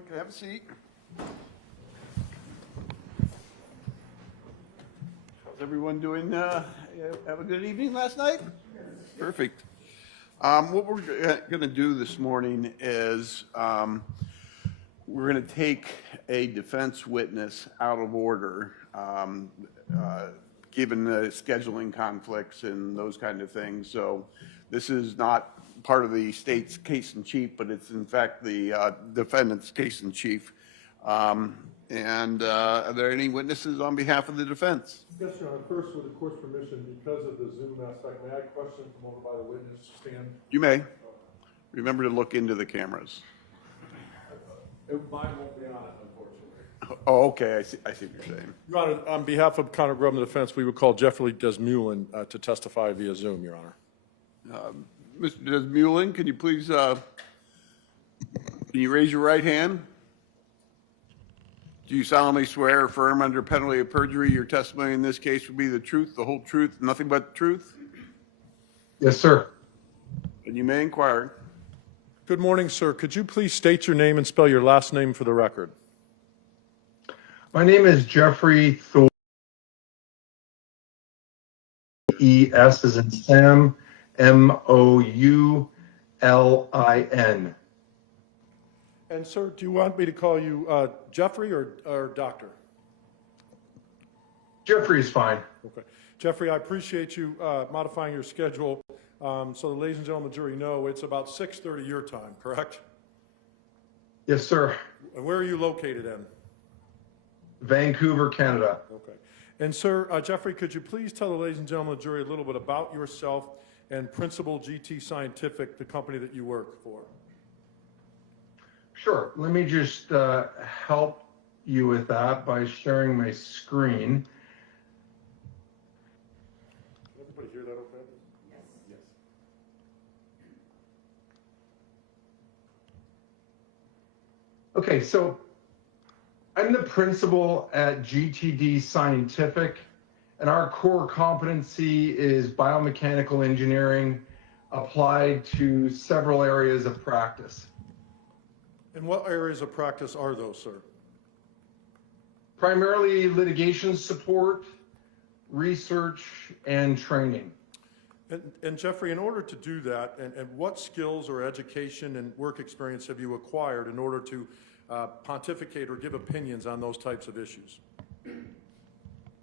Everyone can have a seat. How's everyone doing? Have a good evening last night? Perfect. What we're going to do this morning is we're going to take a defense witness out of order, given the scheduling conflicts and those kind of things. So this is not part of the state's case in chief, but it's in fact the defendant's case in chief. Are there any witnesses on behalf of the defense? Yes, Your Honor. First, with the court's permission, because of the Zoom aspect, may I question from over by the witness stand? You may. Remember to look into the cameras. Mine won't be on it, unfortunately. Oh, okay. I see what you're saying. Your Honor, on behalf of Connor Grubb and the defense, we would call Jeffrey Desmulin to testify via Zoom, Your Honor. Mr. Desmulin, can you please, can you raise your right hand? Do you solemnly swear or affirm under penalty of perjury your testimony in this case will be the truth, the whole truth, nothing but the truth? Yes, sir. And you may inquire. Good morning, sir. Could you please state your name and spell your last name for the record? My name is Jeffrey Thor. E-S as in Sam, M-O-U-L-I-N. And sir, do you want me to call you Jeffrey or Doctor? Jeffrey is fine. Okay. Jeffrey, I appreciate you modifying your schedule. So the ladies and gentlemen of the jury know it's about 6:30 your time, correct? Yes, sir. And where are you located in? Vancouver, Canada. Okay. And sir, Jeffrey, could you please tell the ladies and gentlemen of the jury a little bit about yourself and Principal GT Scientific, the company that you work for? Sure. Let me just help you with that by sharing my screen. Can everybody hear that okay? Yes. Yes. Okay, so I'm the principal at GTD Scientific, and our core competency is biomechanical engineering applied to several areas of practice. And what areas of practice are those, sir? Primarily litigation support, research, and training. And Jeffrey, in order to do that, and what skills or education and work experience have you acquired in order to pontificate or give opinions on those types of issues?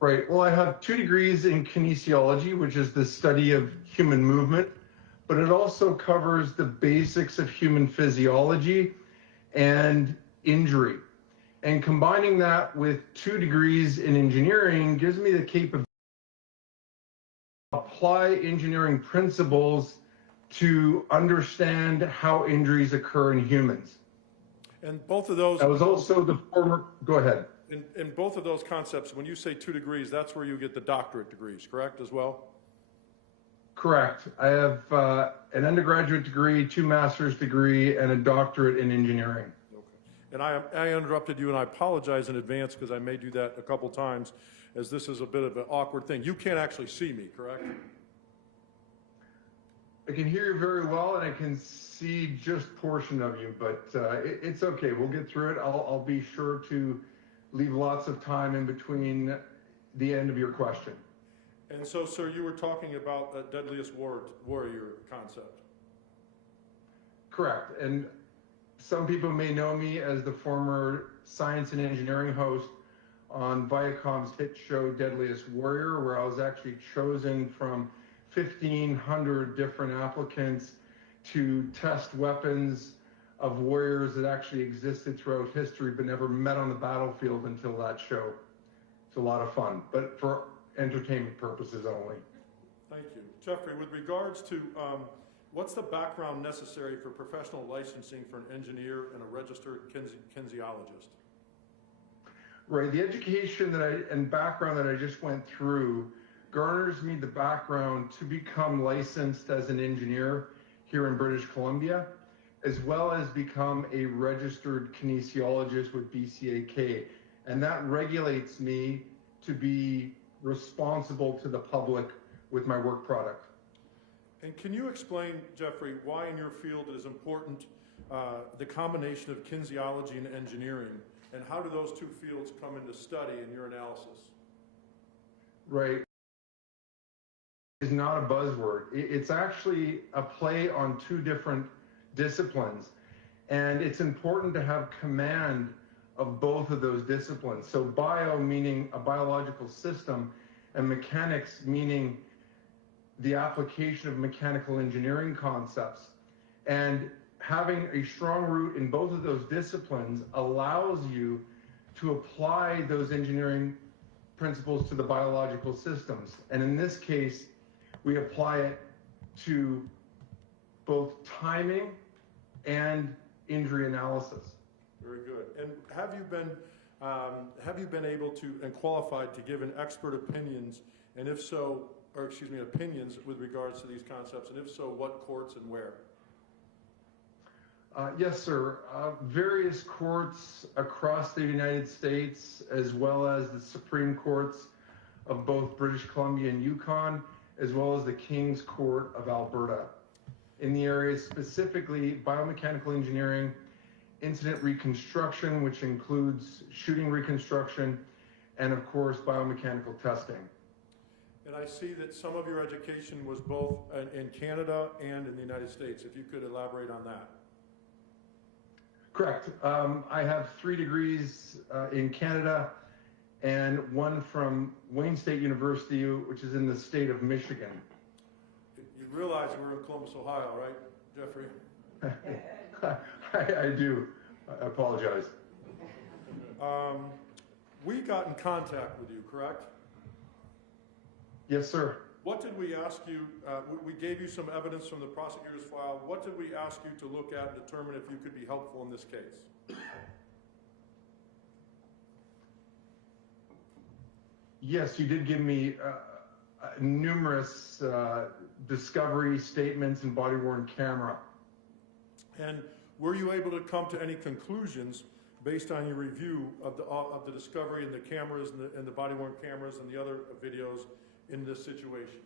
Right. Well, I have 2 degrees in kinesiology, which is the study of human movement, but it also covers the basics of human physiology and injury. And combining that with 2 degrees in engineering gives me the capability to apply engineering principles to understand how injuries occur in humans. And both of those... I was also the former... Go ahead. In both of those concepts, when you say 2 degrees, that's where you get the doctorate degrees, correct, as well? Correct. I have an undergraduate degree, 2 master's degree, and a doctorate in engineering. Okay. And I interrupted you, and I apologize in advance because I may do that a couple times, as this is a bit of an awkward thing. You can't actually see me, correct? I can hear you very well, and I can see just portion of you, but it's okay. We'll get through it. I'll be sure to leave lots of time in between the end of your question. And so, sir, you were talking about a deadliest warrior concept. Correct. And some people may know me as the former science and engineering host on Viacom's hit show Deadliest Warrior, where I was actually chosen from 1,500 different applicants to test weapons of warriors that actually existed throughout history but never met on the battlefield until that show. It's a lot of fun, but for entertainment purposes only. Thank you. Jeffrey, with regards to what's the background necessary for professional licensing for an engineer and a registered kinesiologist? Right, the education and background that I just went through garners me the background to become licensed as an engineer here in British Columbia, as well as become a registered kinesiologist with BCAK. And that regulates me to be responsible to the public with my work product. And can you explain, Jeffrey, why in your field it is important the combination of kinesiology and engineering, and how do those two fields come into study in your analysis? Right. Is not a buzzword. It's actually a play on two different disciplines. And it's important to have command of both of those disciplines. So bio meaning a biological system, and mechanics meaning the application of mechanical engineering concepts. And having a strong root in both of those disciplines allows you to apply those engineering principles to the biological systems. And in this case, we apply it to both timing and injury analysis. Very good. And have you been able to and qualified to give an expert opinions, and if so, or excuse me, opinions with regards to these concepts, and if so, what courts and where? Yes, sir. Various courts across the United States, as well as the Supreme Courts of both British Columbia and Yukon, as well as the King's Court of Alberta. In the areas specifically biomechanical engineering, incident reconstruction, which includes shooting reconstruction, and of course, biomechanical testing. And I see that some of your education was both in Canada and in the United States. If you could elaborate on that. Correct. I have 3 degrees in Canada and 1 from Wayne State University, which is in the state of Michigan. You realize we're in Columbus, Ohio, right, Jeffrey? I do. I apologize. We got in contact with you, correct? Yes, sir. What did we ask you? We gave you some evidence from the prosecutor's file. What did we ask you to look at and determine if you could be helpful in this case? Yes, you did give me numerous discovery statements and body-worn camera. And were you able to come to any conclusions based on your review of the discovery and the cameras and the body-worn cameras and the other videos in this situation?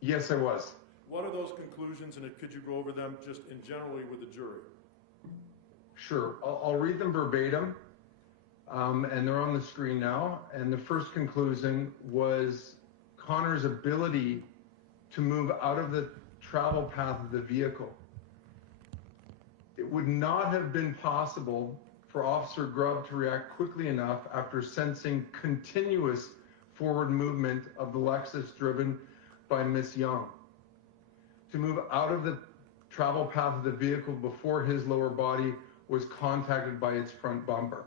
Yes, I was. What are those conclusions, and could you go over them just in generally with the jury? Sure. I'll read them verbatim, and they're on the screen now. And the first conclusion was Connor's ability to move out of the travel path of the vehicle. It would not have been possible for Officer Grubb to react quickly enough after sensing continuous forward movement of the Lexus driven by Miss Young to move out of the travel path of the vehicle before his lower body was contacted by its front bumper.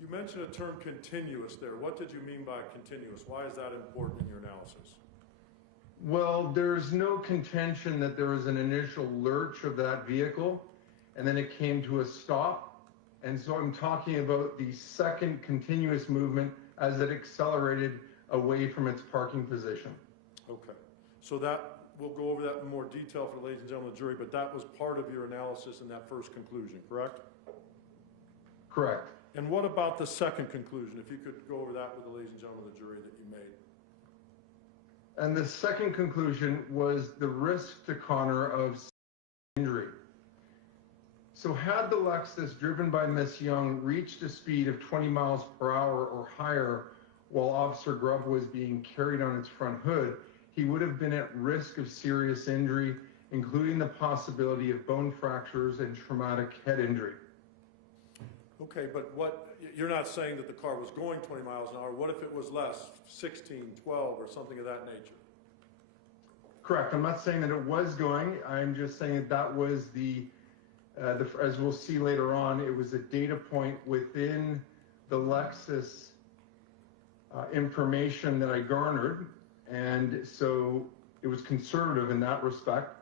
You mentioned a term continuous there. What did you mean by continuous? Why is that important in your analysis? Well, there's no contention that there was an initial lurch of that vehicle and then it came to a stop. And so I'm talking about the second continuous movement as it accelerated away from its parking position. Okay. So that, we'll go over that in more detail for the ladies and gentlemen of the jury, but that was part of your analysis in that first conclusion, correct? Correct. And what about the second conclusion? If you could go over that with the ladies and gentlemen of the jury that you made. And the second conclusion was the risk to Connor of injury. So had the Lexus driven by Miss Young reached a speed of 20 miles per hour or higher while Officer Grubb was being carried on its front hood, he would have been at risk of serious injury, including the possibility of bone fractures and traumatic head injury. Okay, but you're not saying that the car was going 20 miles an hour. What if it was less, 16, 12, or something of that nature? Correct. I'm not saying that it was going. I'm just saying that that was as we'll see later on, it was a data point within the Lexus information that I garnered. And so it was conservative in that respect.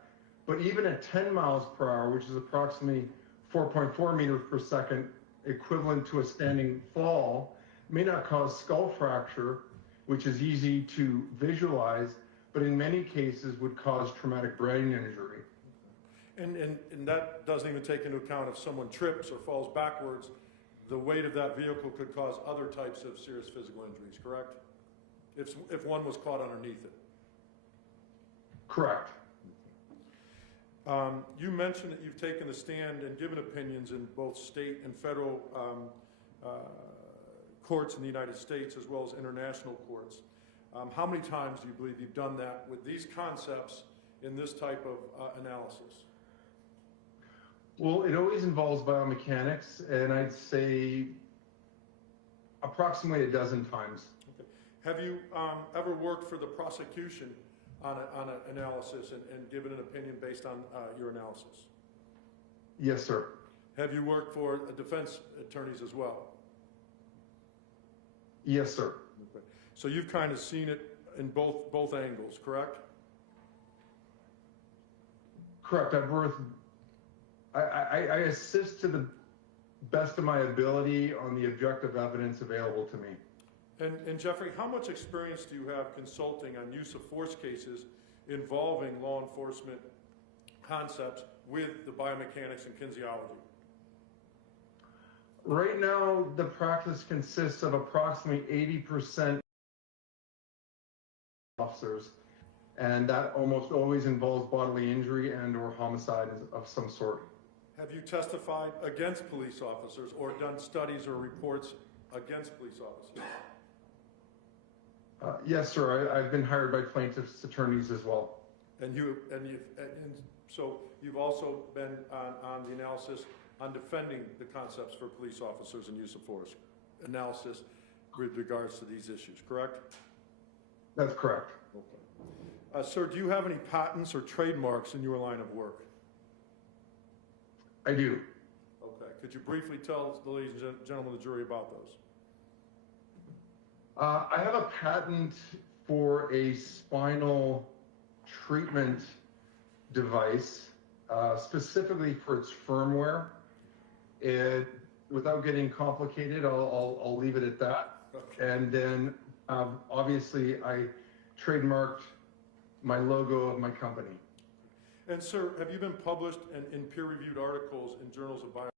But even at 10 miles per hour, which is approximately 4.4 meters per second, equivalent to a standing fall, may not cause skull fracture, which is easy to visualize, but in many cases would cause traumatic brain injury. And that doesn't even take into account if someone trips or falls backwards, the weight of that vehicle could cause other types of serious physical injuries, correct? If one was caught underneath it. Correct. You mentioned that you've taken the stand and given opinions in both state and federal courts in the United States as well as international courts. How many times do you believe you've done that with these concepts in this type of analysis? Well, it always involves biomechanics, and I'd say approximately a dozen times. Okay. Have you ever worked for the prosecution on an analysis and given an opinion based on your analysis? Yes, sir. Have you worked for defense attorneys as well? Yes, sir. Okay. So you've kind of seen it in both angles, correct? Correct. I assist to the best of my ability on the objective evidence available to me. And Jeffrey, how much experience do you have consulting on use of force cases involving law enforcement concepts with the biomechanics and kinesiology? Right now, the practice consists of approximately 80% officers, and that almost always involves bodily injury and or homicide of some sort. Have you testified against police officers or done studies or reports against police officers? Yes, sir. I've been hired by plaintiffs' attorneys as well. And so you've also been on the analysis on defending the concepts for police officers and use of force analysis with regards to these issues, correct? That's correct. Okay. Sir, do you have any patents or trademarks in your line of work? I do. Okay. Could you briefly tell the ladies and gentlemen of the jury about those? I have a patent for a spinal treatment device, specifically for its firmware. Without getting complicated, I'll leave it at that. Okay. And then, obviously, I trademarked my logo of my company. And sir, have you been published in peer-reviewed articles in journals of bio?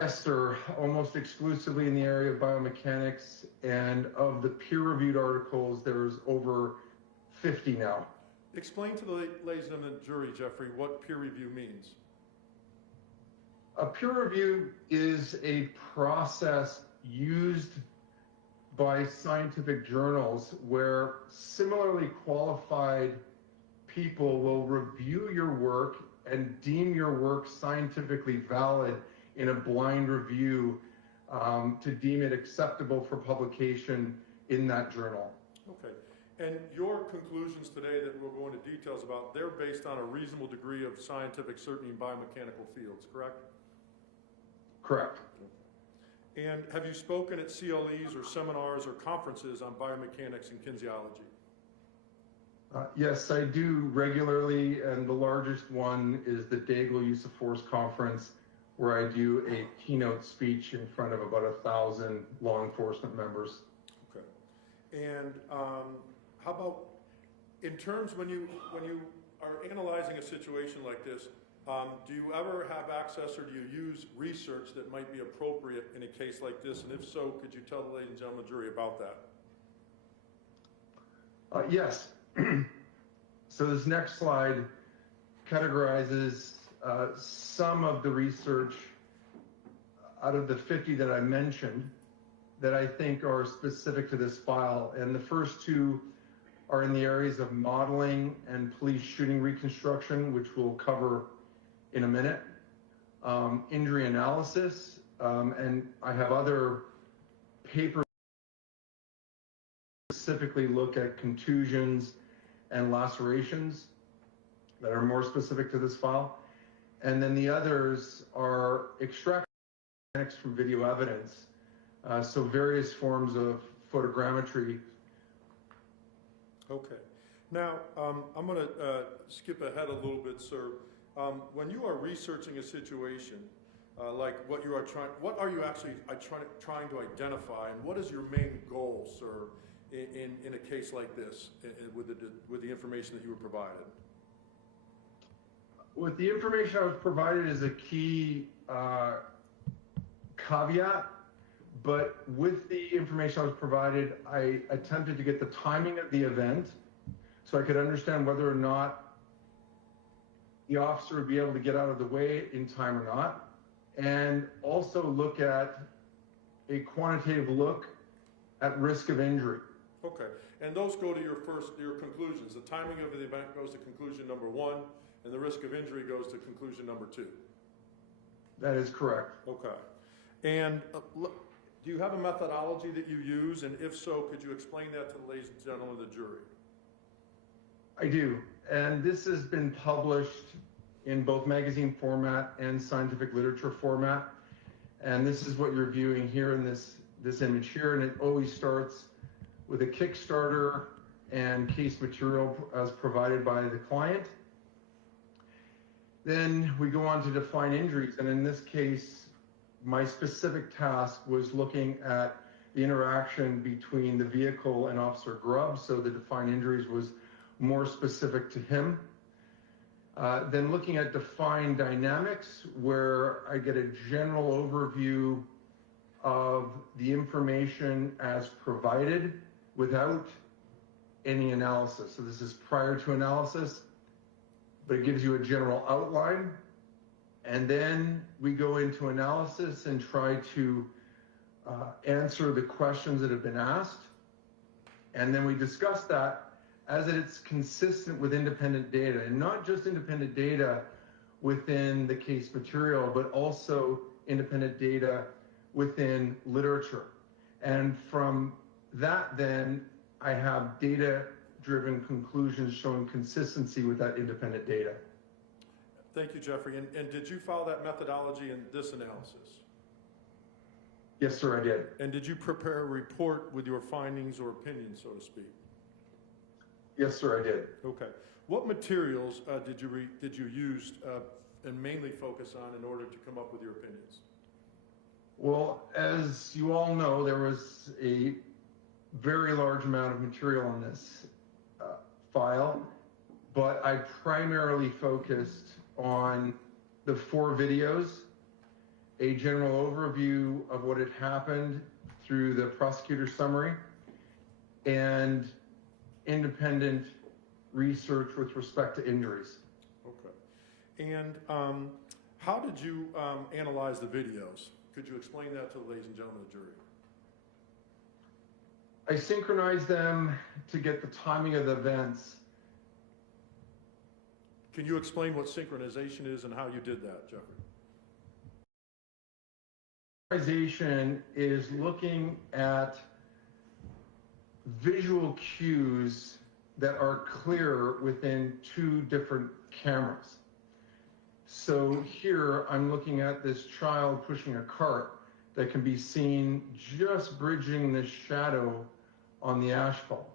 Yes, sir. Almost exclusively in the area of biomechanics, and of the peer-reviewed articles, there's over 50 now. Explain to the ladies and the jury, Jeffrey, what peer review means. A peer review is a process used by scientific journals where similarly qualified people will review your work and deem your work scientifically valid in a blind review to deem it acceptable for publication in that journal. Okay. And your conclusions today that we'll go into details about, they're based on a reasonable degree of scientific certainty in biomechanical fields, correct? Correct. And have you spoken at CLEs or seminars or conferences on biomechanics and kinesiology? Yes, I do regularly, and the largest one is the Daigle Use of Force Conference, where I do a keynote speech in front of about 1,000 law enforcement members. Okay. And how about in terms when you are analyzing a situation like this, do you ever have access or do you use research that might be appropriate in a case like this? And if so, could you tell the ladies and gentlemen of the jury about that? Yes. So this next slide categorizes some of the research out of the 50 that I mentioned that I think are specific to this file. And the first two are in the areas of modeling and police shooting reconstruction, which we'll cover in a minute, injury analysis, and I have other papers that specifically look at contusions and lacerations that are more specific to this file. And then the others are extracting from video evidence, so various forms of photogrammetry. Okay. Now, I'm going to skip ahead a little bit, sir. When you are researching a situation, like what are you actually trying to identify, and what is your main goal, sir, in a case like this, with the information that you were provided? With the information I was provided is a key caveat, but with the information I was provided, I attempted to get the timing of the event so I could understand whether or not the officer would be able to get out of the way in time or not, and also look at a quantitative look at risk of injury. Okay, and those go to your conclusions. The timing of the event goes to conclusion number 1, and the risk of injury goes to conclusion number 2. That is correct. Okay. And do you have a methodology that you use? And if so, could you explain that to the ladies and gentlemen of the jury? I do. And this has been published in both magazine format and scientific literature format. And this is what you're viewing here in this image here. And it always starts with a Kickstarter and case material as provided by the client. Then we go on to define injuries. And in this case, my specific task was looking at the interaction between the vehicle and Officer Grubb. So the defined injuries was more specific to him. Then looking at defined dynamics, where I get a general overview of the information as provided without any analysis. So this is prior to analysis, but it gives you a general outline. And then we go into analysis and try to answer the questions that have been asked. And then we discuss that as it's consistent with independent data, and not just independent data within the case material, but also independent data within literature. And from that, then I have data-driven conclusions showing consistency with that independent data. Thank you, Jeffrey. And did you follow that methodology in this analysis? Yes, sir, I did. And did you prepare a report with your findings or opinions, so to speak? Yes, sir, I did. Okay. What materials did you use and mainly focus on in order to come up with your opinions? Well, as you all know, there was a very large amount of material in this file, but I primarily focused on the 4 videos, a general overview of what had happened through the prosecutor's summary, and independent research with respect to injuries. Okay. And how did you analyze the videos? Could you explain that to the ladies and gentlemen of the jury? I synchronized them to get the timing of the events. Can you explain what synchronization is and how you did that, Jeffrey? Synchronization is looking at visual cues that are clear within 2 different cameras. So here I'm looking at this child pushing a cart that can be seen just bridging the shadow on the asphalt.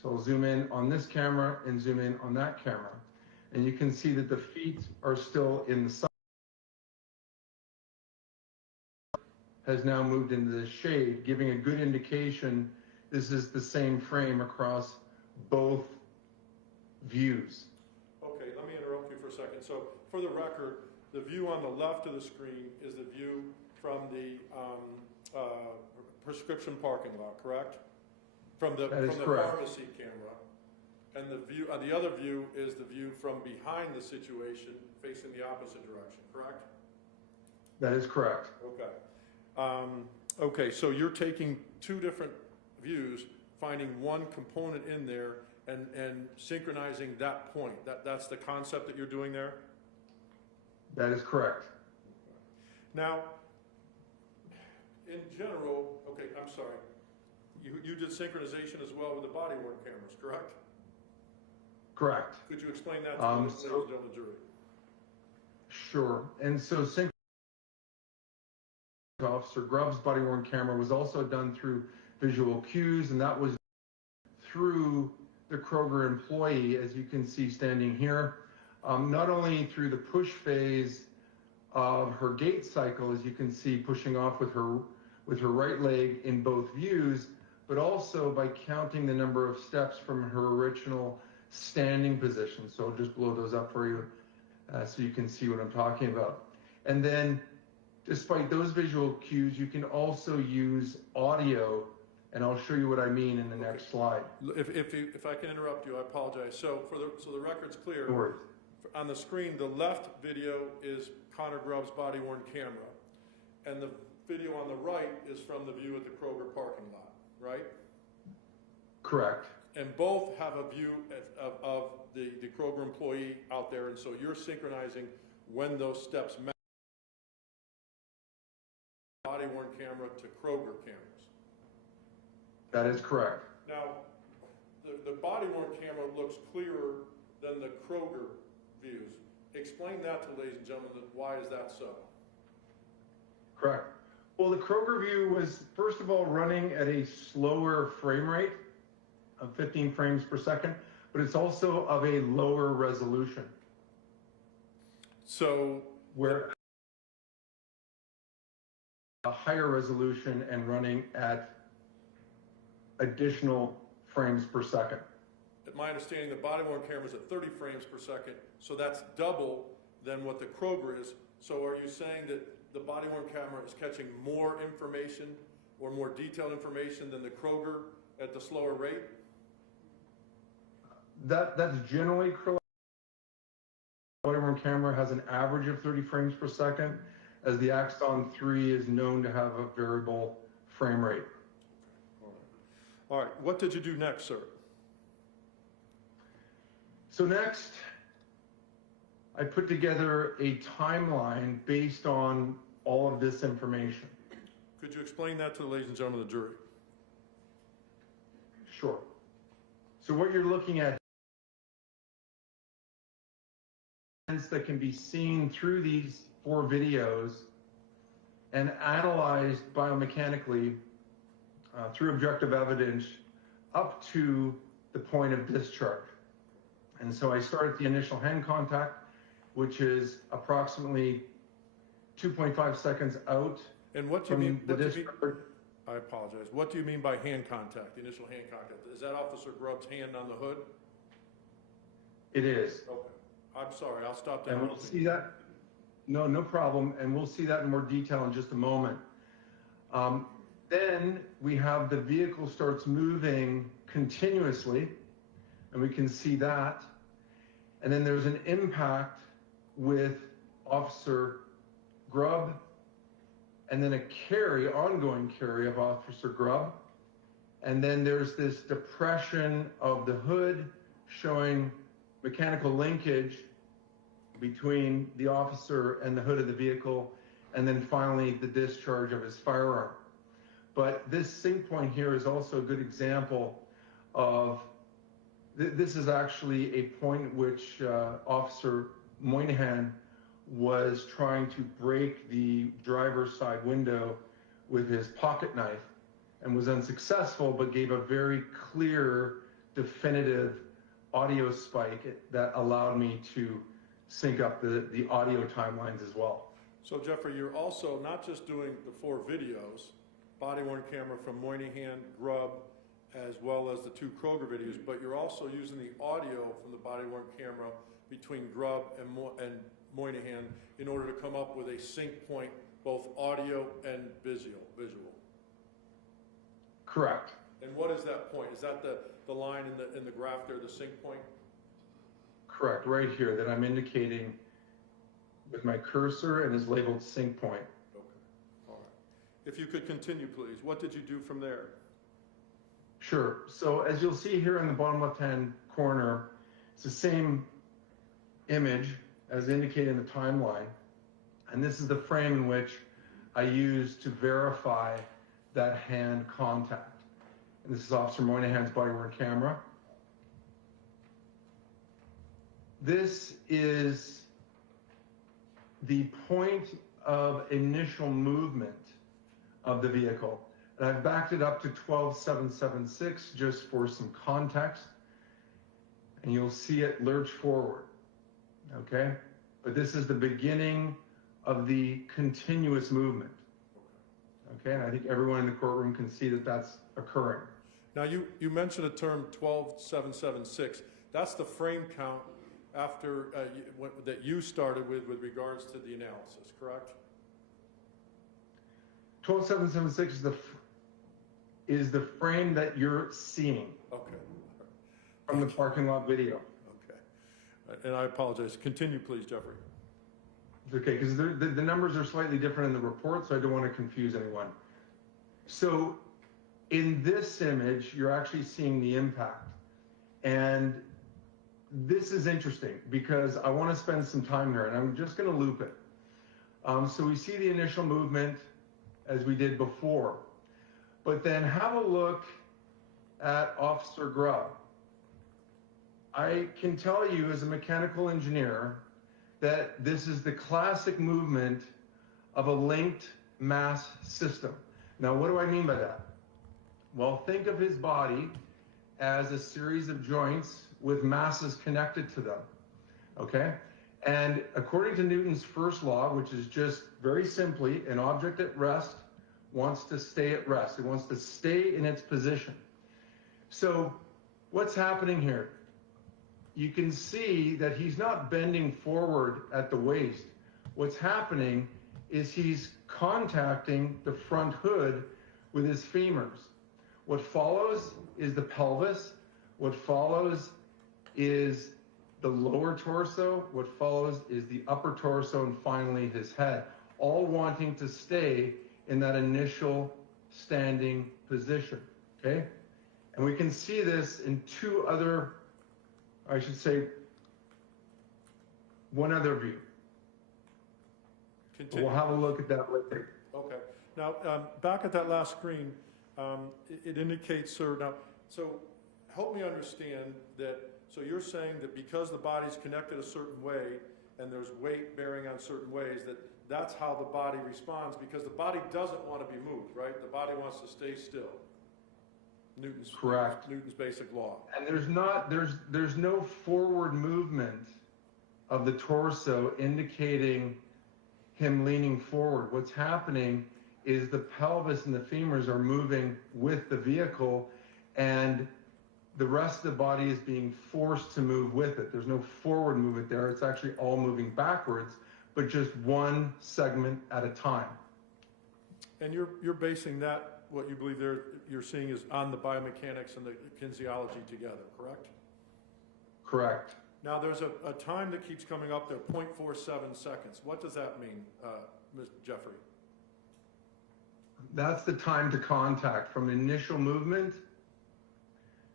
So I'll zoom in on this camera and zoom in on that camera. And you can see that the feet are still in the sun. Has now moved into the shade, giving a good indication this is the same frame across both views. Okay, let me interrupt you for a second. So for the record, the view on the left of the screen is the view from the prescription parking lot, correct? From the pharmacy camera. And the view, the other view is the view from behind the situation facing the opposite direction, correct? That is correct. Okay. Okay, so you're taking 2 different views, finding one component in there and synchronizing that point. That's the concept that you're doing there? That is correct. Now, in general, okay, I'm sorry. You did synchronization as well with the body-worn cameras, correct? Correct. Could you explain that to the ladies and gentlemen of the jury? Sure. And so Officer Grubb's body-worn camera was also done through visual cues, and that was through the Kroger employee, as you can see standing here, not only through the push phase of her gait cycle, as you can see pushing off with her right leg in both views, but also by counting the number of steps from her original standing position. So I'll just blow those up for you so you can see what I'm talking about. And then despite those visual cues, you can also use audio, and I'll show you what I mean in the next slide. If I can interrupt you, I apologize. So so the record's clear. No worries. on the screen, the left video is Connor Grubb's body-worn camera, and the video on the right is from the view at the Kroger parking lot, right? Correct. And both have a view of the Kroger employee out there, and so you're synchronizing when those steps match body-worn camera to Kroger cameras. That is correct. Now, the body-worn camera looks clearer than the Kroger views. Explain that to ladies and gentlemen, why is that so? Correct. Well, the Kroger view was, first of all, running at a slower frame rate of 15 frames per second, but it's also of a lower resolution. So, Where a higher resolution and running at additional frames per second. at my understanding, the body-worn camera is at 30 frames per second, so that's double than what the Kroger is. So are you saying that the body-worn camera is catching more information or more detailed information than the Kroger at the slower rate? That's generally correct. Body-worn camera has an average of 30 frames per second, as the Axon 3 is known to have a variable frame rate. All right, what did you do next, sir? So next, I put together a timeline based on all of this information. Could you explain that to the ladies and gentlemen of the jury? Sure. So what you're looking at that can be seen through these 4 videos and analyzed biomechanically through objective evidence up to the point of discharge. And so I start at the initial hand contact, which is approximately 2.5 seconds out. And what do you mean? The discharge. I apologize. What do you mean by hand contact, the initial hand contact? Is that Officer Grubb's hand on the hood? It is. Okay. I'm sorry, I'll stop there. And we'll see that. No problem. And we'll see that in more detail in just a moment. Then we have the vehicle starts moving continuously, and we can see that. And then there's an impact with Officer Grubb, and then a ongoing carry of Officer Grubb. And then there's this depression of the hood showing mechanical linkage between the officer and the hood of the vehicle, and then finally the discharge of his firearm. But this sync point here is also a good example of, this is actually a point at which Officer Moynihan was trying to break the driver's side window with his pocket knife and was unsuccessful, but gave a very clear, definitive audio spike that allowed me to sync up the audio timelines as well. So Jeffrey, you're also not just doing the 4 videos, body-worn camera from Moynihan, Grubb, as well as the 2 Kroger videos, but you're also using the audio from the body-worn camera between Grubb and Moynihan in order to come up with a sync point, both audio and visual. Correct. And what is that point? Is that the line in the graph there, the sync point? Correct, right here that I'm indicating with my cursor and is labeled sync point. Okay, all right. If you could continue, please. What did you do from there? Sure. So as you'll see here in the bottom left-hand corner, it's the same image as indicated in the timeline. And this is the frame in which I use to verify that hand contact. And this is Officer Moynihan's body-worn camera. This is the point of initial movement of the vehicle. And I've backed it up to 12.776 just for some context. And you'll see it lurch forward, okay? But this is the beginning of the continuous movement, okay? And I think everyone in the courtroom can see that that's occurring. Now, you mentioned a term 12.776. That's the frame count after that you started with regards to the analysis, correct? 12.776 is the frame that you're seeing Okay. from the parking lot video. Okay. And I apologize. Continue, please, Jeffrey. It's okay, because the numbers are slightly different in the report, so I don't want to confuse anyone. So in this image, you're actually seeing the impact. And this is interesting because I want to spend some time here, and I'm just going to loop it. So we see the initial movement as we did before, but then have a look at Officer Grubb. I can tell you as a mechanical engineer that this is the classic movement of a linked mass system. Now, what do I mean by that? Well, think of his body as a series of joints with masses connected to them, okay? And according to Newton's first law, which is just very simply, an object at rest wants to stay at rest. It wants to stay in its position. So what's happening here? You can see that he's not bending forward at the waist. What's happening is he's contacting the front hood with his femurs. What follows is the pelvis. What follows is the lower torso. What follows is the upper torso, and finally his head, all wanting to stay in that initial standing position, okay? And we can see this in two other, I should say, one other view. Continue. We'll have a look at that later. Okay. Now, back at that last screen, it indicates, sir, now, so help me understand that, so you're saying that because the body's connected a certain way and there's weight bearing on certain ways, that's how the body responds, because the body doesn't want to be moved, right? The body wants to stay still. Correct. Newton's basic law. And there's no forward movement of the torso indicating him leaning forward. What's happening is the pelvis and the femurs are moving with the vehicle, and the rest of the body is being forced to move with it. There's no forward movement there. It's actually all moving backwards, but just one segment at a time. And you're basing that, what you believe you're seeing is on the biomechanics and the kinesiology together, correct? Correct. Now, there's a time that keeps coming up there, 0.47 seconds. What does that mean, Mr. Jeffrey? That's the time to contact, from initial movement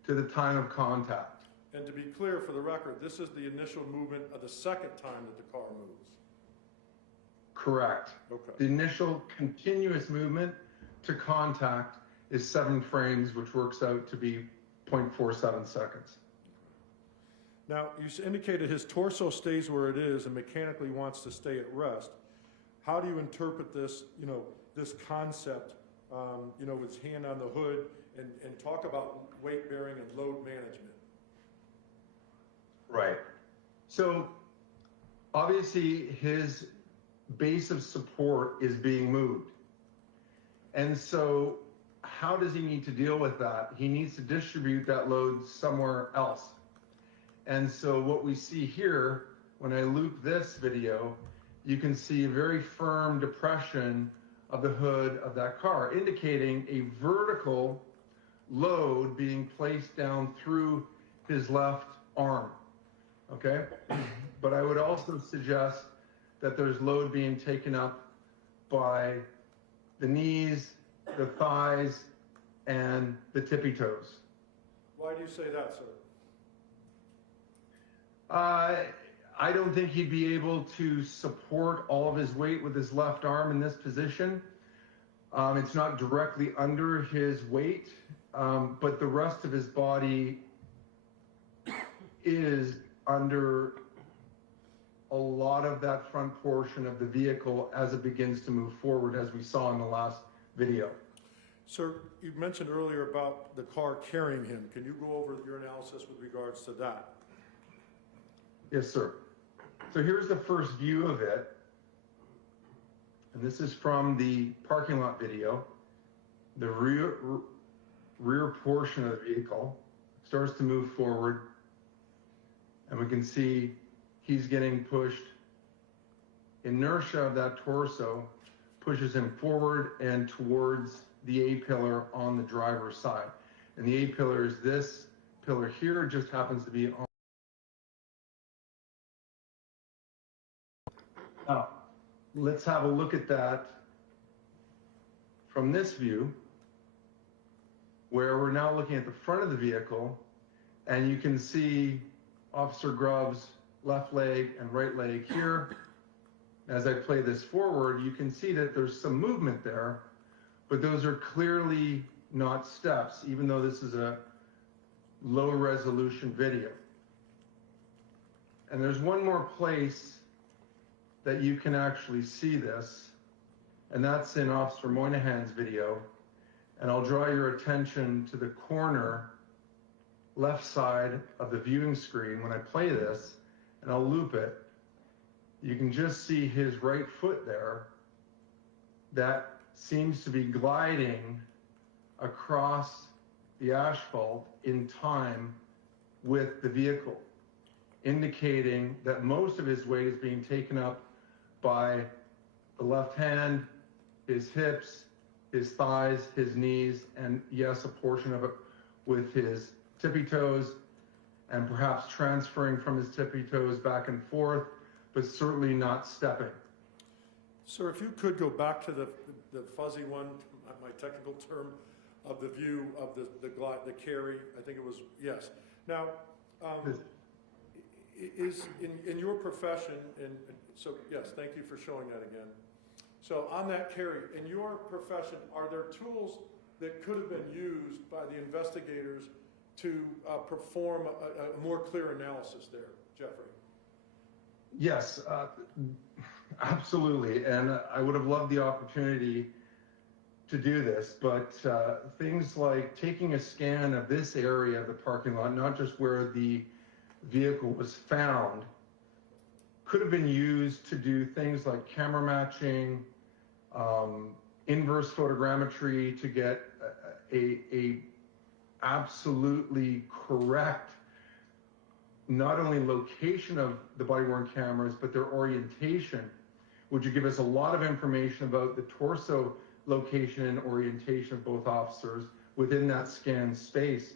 to the time of contact. And to be clear, for the record, this is the initial movement of the second time that the car moves. Correct. Okay. The initial continuous movement to contact is 7 frames, which works out to be 0.47 seconds. Now, you indicated his torso stays where it is and mechanically wants to stay at rest. How do you interpret this, this concept, with his hand on the hood, and talk about weight bearing and load management? Right. So obviously his base of support is being moved. And so how does he need to deal with that? He needs to distribute that load somewhere else. And so what we see here, when I loop this video, you can see a very firm depression of the hood of that car, indicating a vertical load being placed down through his left arm, okay? But I would also suggest that there's load being taken up by the knees, the thighs, and the tippy toes. Why do you say that, sir? I don't think he'd be able to support all of his weight with his left arm in this position. It's not directly under his weight, but the rest of his body is under a lot of that front portion of the vehicle as it begins to move forward, as we saw in the last video. Sir, you mentioned earlier about the car carrying him. Can you go over your analysis with regards to that? Yes, sir. So here's the first view of it. And this is from the parking lot video. The rear portion of the vehicle starts to move forward, and we can see he's getting pushed. Inertia of that torso pushes him forward and towards the A-pillar on the driver's side. And the A-pillar is this pillar here, just happens to be on let's have a look at that from this view, where we're now looking at the front of the vehicle, and you can see Officer Grubb's left leg and right leg here. As I play this forward, you can see that there's some movement there, but those are clearly not steps, even though this is a low resolution video. And there's one more place that you can actually see this, and that's in Officer Moynihan's video. And I'll draw your attention to the corner left side of the viewing screen when I play this, and I'll loop it. You can just see his right foot there that seems to be gliding across the asphalt in time with the vehicle, indicating that most of his weight is being taken up by the left hand, his hips, his thighs, his knees, and yes, a portion of it with his tippy toes, and perhaps transferring from his tippy toes back and forth, but certainly not stepping. Sir, if you could go back to the fuzzy one, my technical term, of the view of the carry, I think it was, yes. Now, is in your profession, and so yes, thank you for showing that again. So on that carry, in your profession, are there tools that could have been used by the investigators to perform a more clear analysis there, Jeffrey? Yes, absolutely. And I would have loved the opportunity to do this, but things like taking a scan of this area of the parking lot, not just where the vehicle was found, could have been used to do things like camera matching, inverse photogrammetry to get a absolutely correct not only location of the body-worn cameras, but their orientation, which would give us a lot of information about the torso location and orientation of both officers within that scanned space.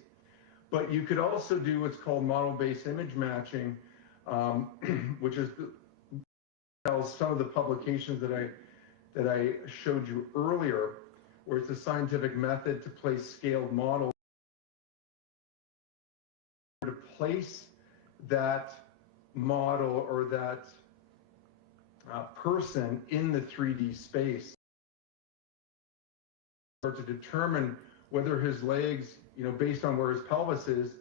But you could also do what's called model-based image matching, which is some of the publications that I showed you earlier, where it's a scientific method to place scaled models to place that model or that person in the 3D space, or to determine whether his legs, based on where his pelvis is,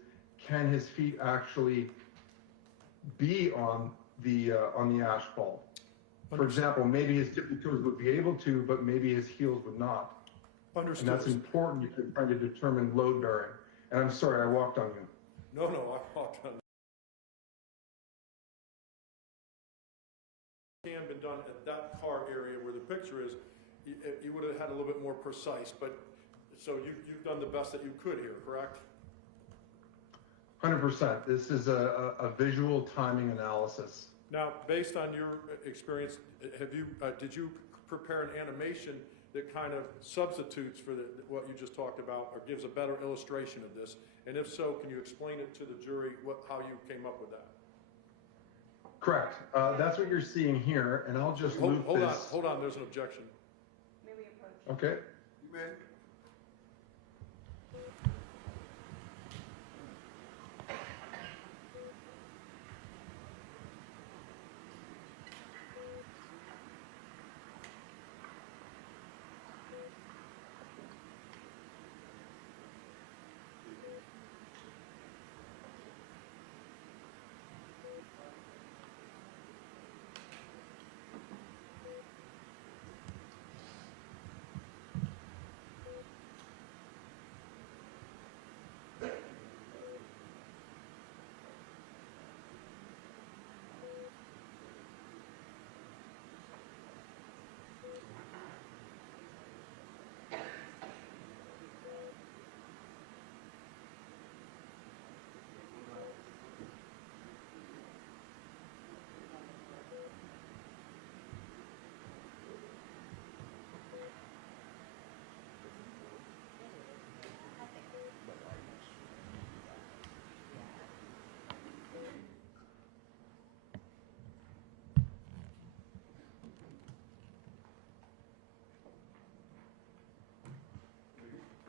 can his feet actually be on the asphalt. For example, maybe his tippy toes would be able to, but maybe his heels would not. Understood. And that's important if you're trying to determine load bearing. And I'm sorry, I walked on you. No, I walked on. Can been done at that car area where the picture is, you would have had a little bit more precise, but so you've done the best that you could here, correct? 100%. This is a visual timing analysis. Now, based on your experience, did you prepare an animation that kind of substitutes for what you just talked about, or gives a better illustration of this? And if so, can you explain it to the jury how you came up with that? Correct. That's what you're seeing here, and I'll just loop this. Hold on, there's an objection. May we approach? Okay. You may.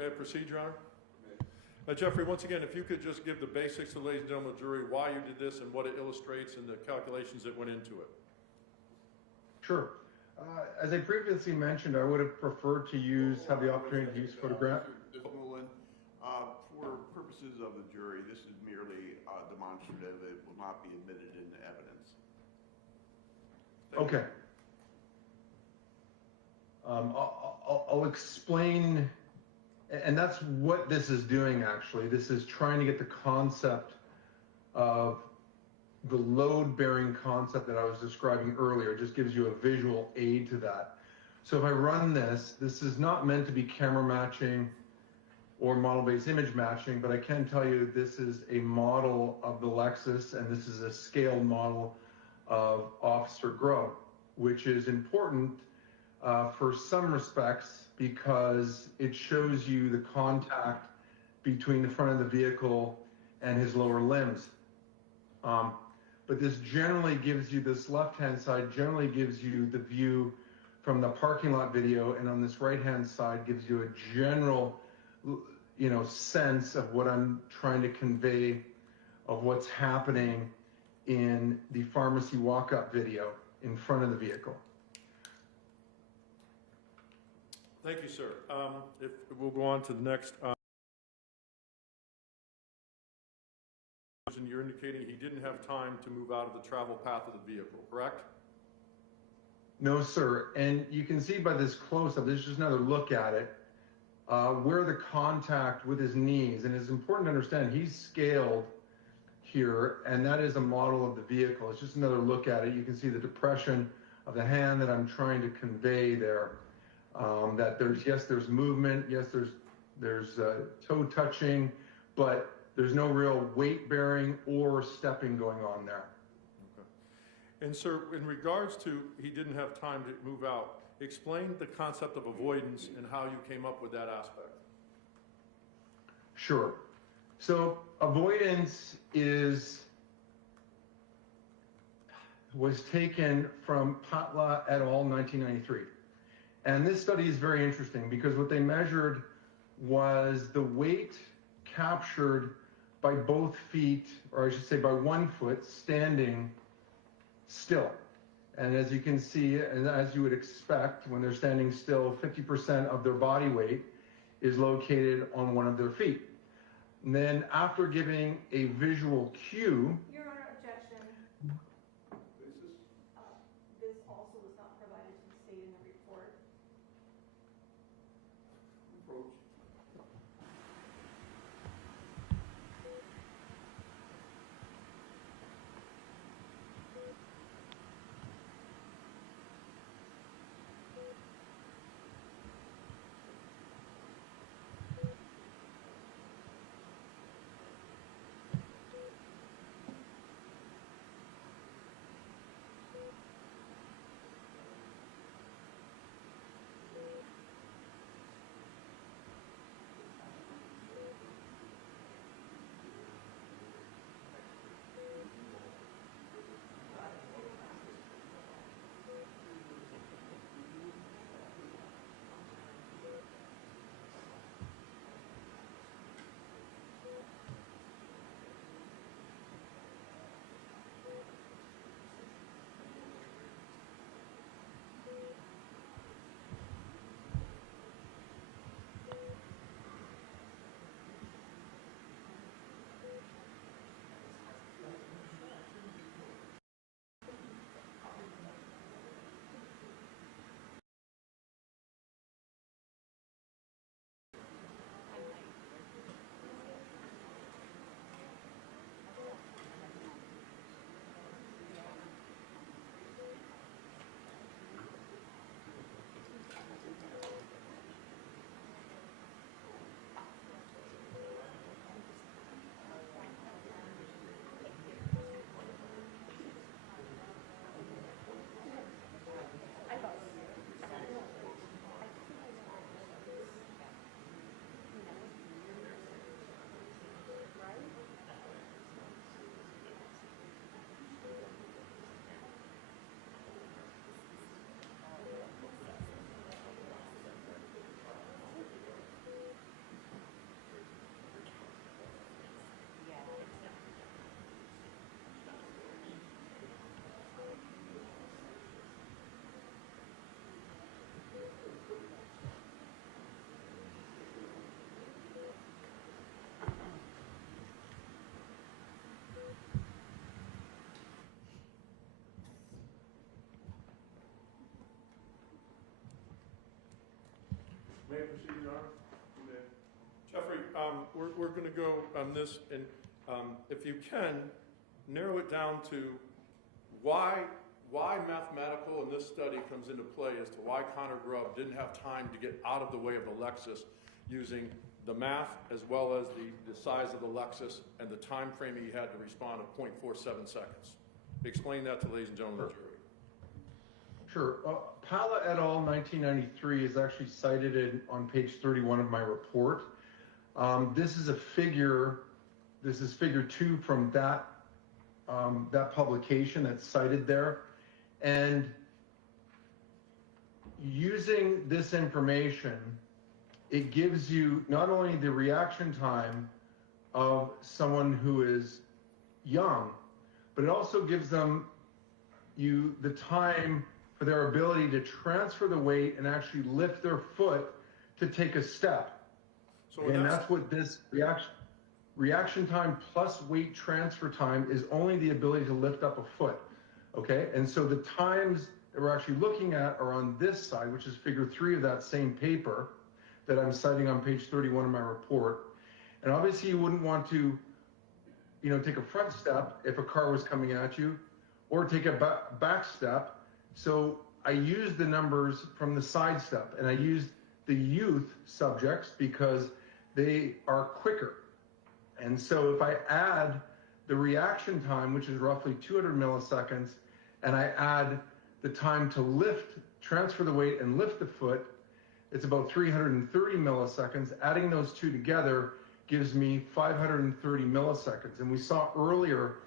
May I proceed, Your Honor? Jeffrey, once again, if you could just give the basics to the ladies and gentlemen of the jury, why you did this and what it illustrates and the calculations that went into it. Sure. As I previously mentioned, I would have preferred to have the opportunity to use photograph. Mr. Mullen, for purposes of the jury, this is merely demonstrative. It will not be admitted into evidence. Okay. I'll explain, and that's what this is doing actually. This is trying to get the concept of the load-bearing concept that I was describing earlier. It just gives you a visual aid to that. So if I run this is not meant to be camera matching or model-based image matching, but I can tell you this is a model of the Lexus, and this is a scaled model of Officer Grubb, which is important for some respects because it shows you the contact between the front of the vehicle and his lower limbs. But this generally gives you, this left-hand side generally gives you the view from the parking lot video, and on this right-hand side gives you a general, sense of what I'm trying to convey of what's happening in the pharmacy walk-up video in front of the vehicle. Thank you, sir. If we'll go on to the next. And you're indicating he didn't have time to move out of the travel path of the vehicle, correct? No, sir. And you can see by this close-up, this is just another look at it, where the contact with his knees, and it's important to understand he's scaled here, and that is a model of the vehicle. It's just another look at it. You can see the depression of the hand that I'm trying to convey there. That there's movement, yes, there's toe touching, but there's no real weight bearing or stepping going on there. Okay. And sir, in regards to he didn't have time to move out, explain the concept of avoidance and how you came up with that aspect. Sure. So avoidance was taken from Patla et al. 1993. And this study is very interesting because what they measured was the weight captured by both feet, or I should say by one foot, standing still. And as you can see, and as you would expect, when they're standing still, 50% of their body weight is located on one of their feet. And then after giving a visual cue, Your Honor, objection. This also was not provided to the state in the report. May I proceed, Your Honor? You may. Jeffrey, we're going to go on this, and if you can, narrow it down to why mathematical in this study comes into play as to why Connor Grubb didn't have time to get out of the way of the Lexus using the math as well as the size of the Lexus and the time frame he had to respond of 0.47 seconds. Explain that to ladies and gentlemen of the jury. Sure. Pala et al. 1993 is actually cited on page 31 of my report. This is a figure. This is figure 2 from that publication that's cited there, and using this information, it gives you not only the reaction time of someone who is young, but it also gives you the time for their ability to transfer the weight and actually lift their foot to take a step. So and that's what this reaction time plus weight transfer time is, only the ability to lift up a foot. Okay, and so the times that we're actually looking at are on this side, which is figure 3 of that same paper that I'm citing on page 31 of my report. And obviously you wouldn't want to, take a front step if a car was coming at you, or take a back step. So I used the numbers from the side step, and I used the youth subjects because they are quicker. And so if I add the reaction time, which is roughly 200 milliseconds, and I add the time to transfer the weight and lift the foot, it's about 330 milliseconds. Adding those two together gives me 530 milliseconds. And we saw earlier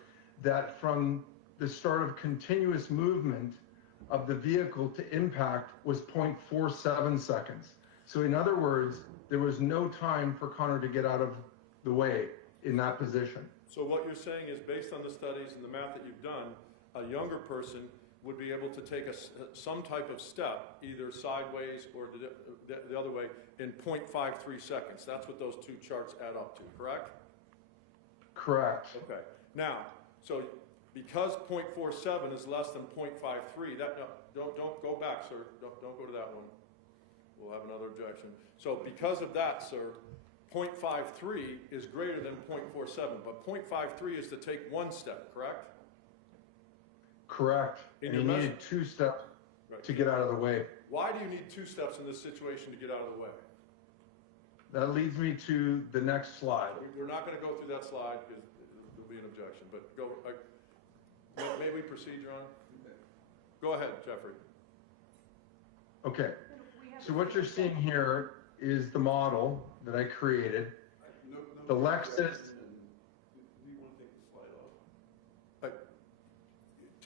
that from the start of continuous movement of the vehicle to impact was 0.47 seconds. So in other words, there was no time for Connor to get out of the way in that position. So what you're saying is, based on the studies and the math that you've done, a younger person would be able to take some type of step, either sideways or the other way, in 0.53 seconds. That's what those two charts add up to, correct? Correct. Okay. Now, so because 0.47 is less than 0.53, don't go back, sir. Don't go to that one. We'll have another objection. So because of that, sir, 0.53 is greater than 0.47, but 0.53 is to take one step, correct? Correct. And you needed 2 steps to get out of the way. Why do you need 2 steps in this situation to get out of the way? That leads me to the next slide. We're not going to go through that slide because there'll be an objection, but go. May we proceed, Your Honor? Go ahead, Jeffrey. Okay. So what you're seeing here is the model that I created. The Lexus. Do you want to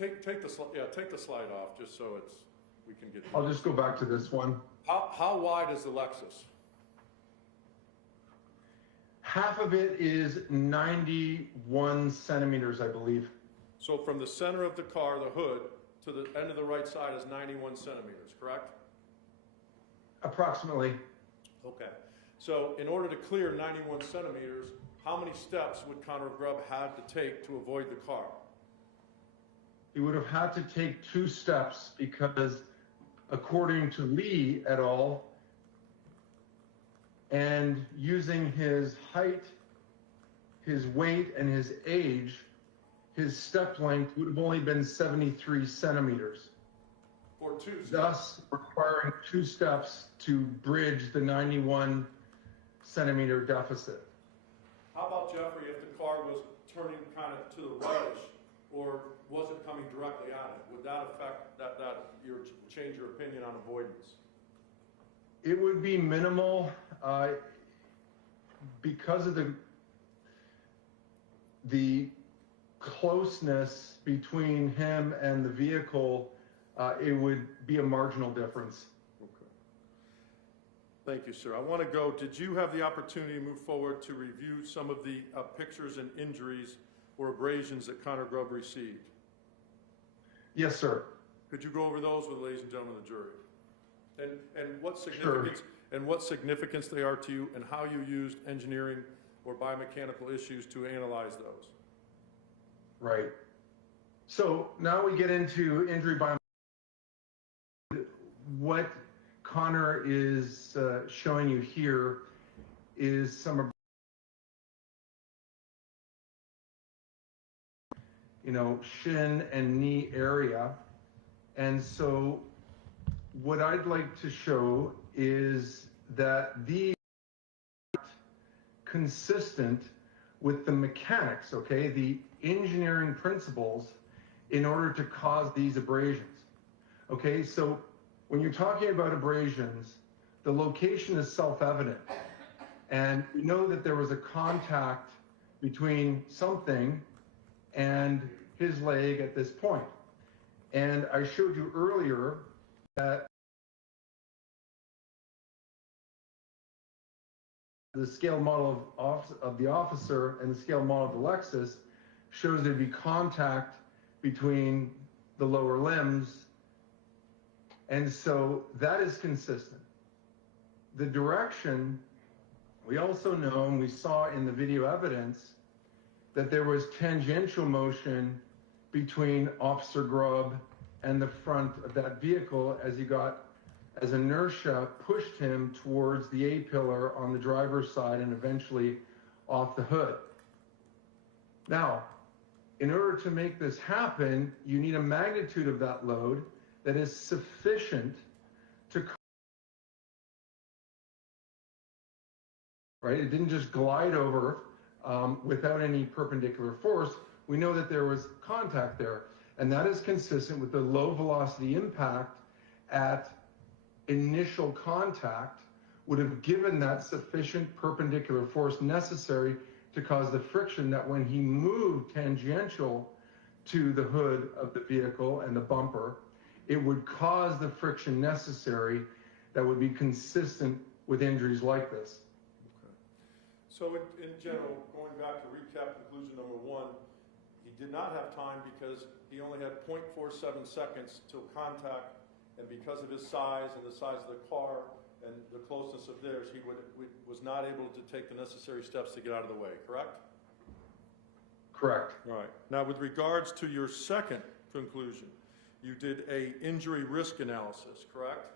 take the slide off? Take the slide off just so we can get. I'll just go back to this one. How wide is the Lexus? Half of it is 91 centimeters, I believe. So from the center of the car, the hood, to the end of the right side is 91 centimeters, correct? Approximately. Okay. So in order to clear 91 centimeters, how many steps would Connor Grubb have to take to avoid the car? He would have had to take 2 steps because, according to Lee et al., and using his height, his weight, and his age, his step length would have only been 73 centimeters. Or 2 steps. Thus requiring 2 steps to bridge the 91 centimeter deficit. How about, Jeffrey, if the car was turning kind of to the right-ish or wasn't coming directly at it? Would that affect change your opinion on avoidance? It would be minimal because of the closeness between him and the vehicle. It would be a marginal difference. Okay. Thank you, sir. I want to go. Did you have the opportunity to move forward to review some of the pictures and injuries or abrasions that Connor Grubb received? Yes, sir. Could you go over those with the ladies and gentlemen of the jury? And what significance and what significance they are to you, and how you used engineering or biomechanical issues to analyze those? Right. So now we get into injury biomechanics. What Connor is showing you here is some, shin and knee area. And so what I'd like to show is that these are consistent with the mechanics, okay, the engineering principles in order to cause these abrasions. Okay, so when you're talking about abrasions, the location is self-evident. And we know that there was a contact between something and his leg at this point. And I showed you earlier that the scale model of the officer and the scale model of the Lexus shows there'd be contact between the lower limbs. And so that is consistent. The direction, we also know, and we saw in the video evidence, that there was tangential motion between Officer Grubb and the front of that vehicle as inertia pushed him towards the A-pillar on the driver's side and eventually off the hood. Now, in order to make this happen, you need a magnitude of that load that is sufficient to, right? It didn't just glide over without any perpendicular force. We know that there was contact there, and that is consistent with the low velocity impact at initial contact would have given that sufficient perpendicular force necessary to cause the friction that when he moved tangential to the hood of the vehicle and the bumper, it would cause the friction necessary that would be consistent with injuries like this. Okay. So in general, going back to recap conclusion number one, he did not have time because he only had 0.47 seconds till contact, and because of his size and the size of the car and the closeness of theirs, he was not able to take the necessary steps to get out of the way, correct? Correct. All right. Now, with regards to your second conclusion, you did a injury risk analysis, correct?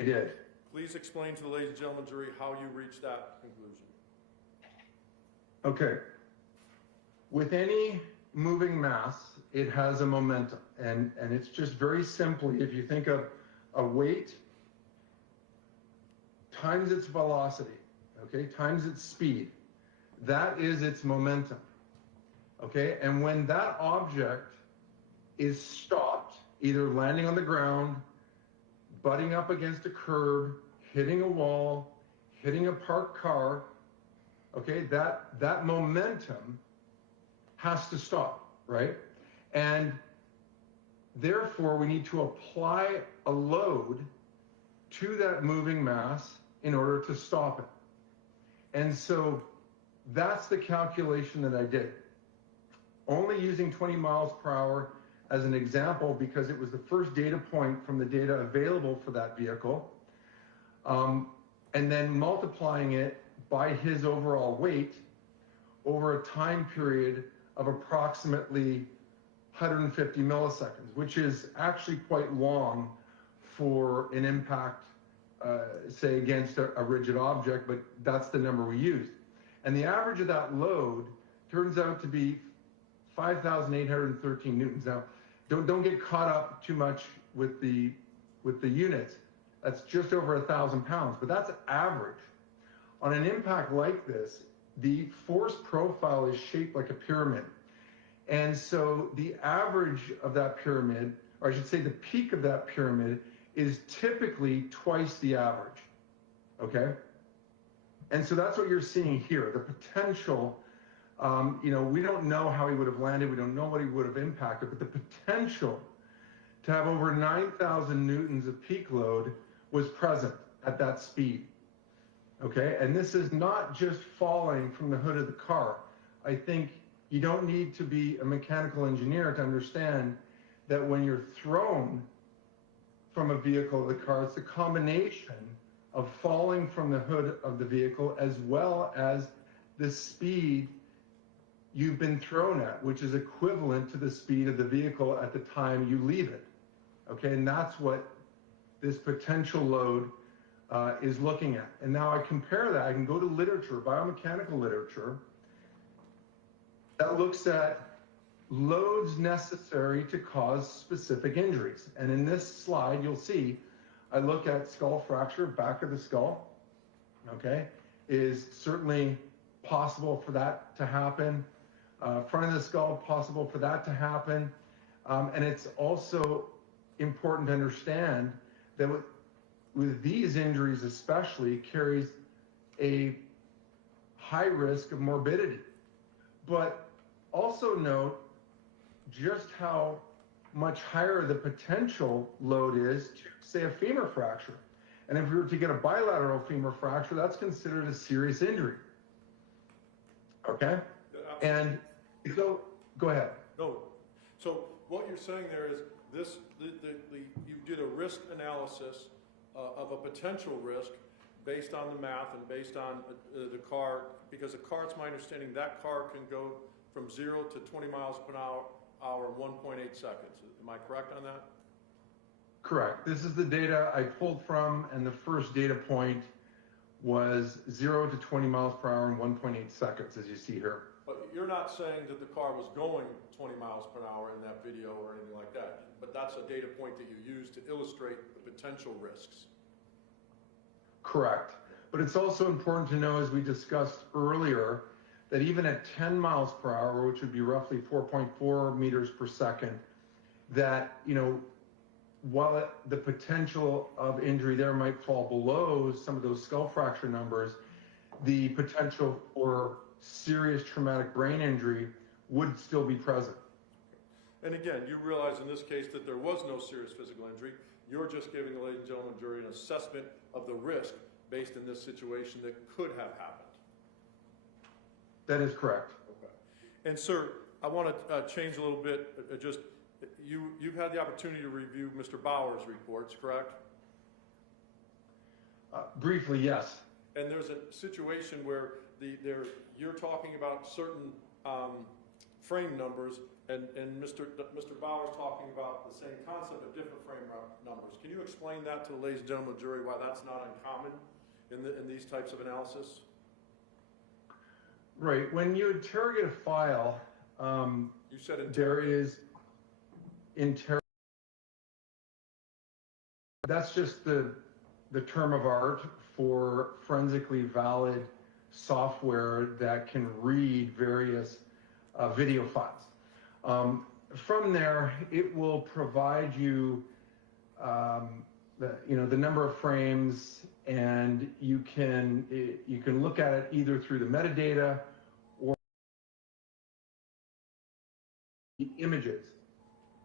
I did. Please explain to the ladies and gentlemen jury how you reached that conclusion. Okay. With any moving mass, it has a momentum, and it's just very simply, if you think of a weight times its velocity, okay, times its speed, that is its momentum, okay? And when that object is stopped, either landing on the ground, butting up against a curb, hitting a wall, hitting a parked car, okay, that momentum has to stop, right? And therefore, we need to apply a load to that moving mass in order to stop it. And so that's the calculation that I did. Only using 20 miles per hour as an example because it was the first data point from the data available for that vehicle, and then multiplying it by his overall weight over a time period of approximately 150 milliseconds, which is actually quite long for an impact, say against a rigid object, but that's the number we used. And the average of that load turns out to be 5,813 newtons. Now, don't get caught up too much with the units. That's just over 1,000 pounds, but that's average. On an impact like this, the force profile is shaped like a pyramid. And so the average of that pyramid, or I should say the peak of that pyramid, is typically twice the average, okay? And so that's what you're seeing here, the potential. We don't know how he would have landed, we don't know what he would have impacted, but the potential to have over 9,000 newtons of peak load was present at that speed, okay? And this is not just falling from the hood of the car. I think you don't need to be a mechanical engineer to understand that when you're thrown from a vehicle or the car, it's a combination of falling from the hood of the vehicle as well as the speed you've been thrown at, which is equivalent to the speed of the vehicle at the time you leave it. Okay, and that's what this potential load is looking at. And now I compare that, I can go to literature, biomechanical literature, that looks at loads necessary to cause specific injuries. And in this slide, you'll see, I look at skull fracture, back of the skull, okay, is certainly possible for that to happen. Front of the skull, possible for that to happen. And it's also important to understand that with these injuries especially, carries a high risk of morbidity. But also note just how much higher the potential load is to, say, a femur fracture. And if we were to get a bilateral femur fracture, that's considered a serious injury. Okay? And so, go ahead. No. So what you're saying there is this: you did a risk analysis of a potential risk based on the math and based on the car, because a car, it's my understanding, that car can go from 0 to 20 miles per hour in 1.8 seconds. Am I correct on that? Correct. This is the data I pulled from, and the first data point was 0 to 20 miles per hour in 1.8 seconds, as you see here. But you're not saying that the car was going 20 miles per hour in that video or anything like that, but that's a data point that you use to illustrate the potential risks. Correct. But it's also important to know, as we discussed earlier, that even at 10 miles per hour, which would be roughly 4.4 meters per second, that, you know, while the potential of injury there might fall below some of those skull fracture numbers, the potential for serious traumatic brain injury would still be present. And again, you realize in this case that there was no serious physical injury. You're just giving the ladies and gentlemen jury an assessment of the risk based in this situation that could have happened. That is correct. Okay. And sir, I want to change a little bit. You've had the opportunity to review Mr. Bauer's reports, correct? Briefly, yes. And there's a situation where you're talking about certain frame numbers, and Mr. Bauer's talking about the same concept of different frame numbers. Can you explain that to the ladies and gentlemen jury, why that's not uncommon in these types of analysis? Right. When you interrogate a file, You said there is that's just the term of art for forensically valid software that can read various video files. From there, it will provide you the number of frames, and you can look at it either through the metadata or the images,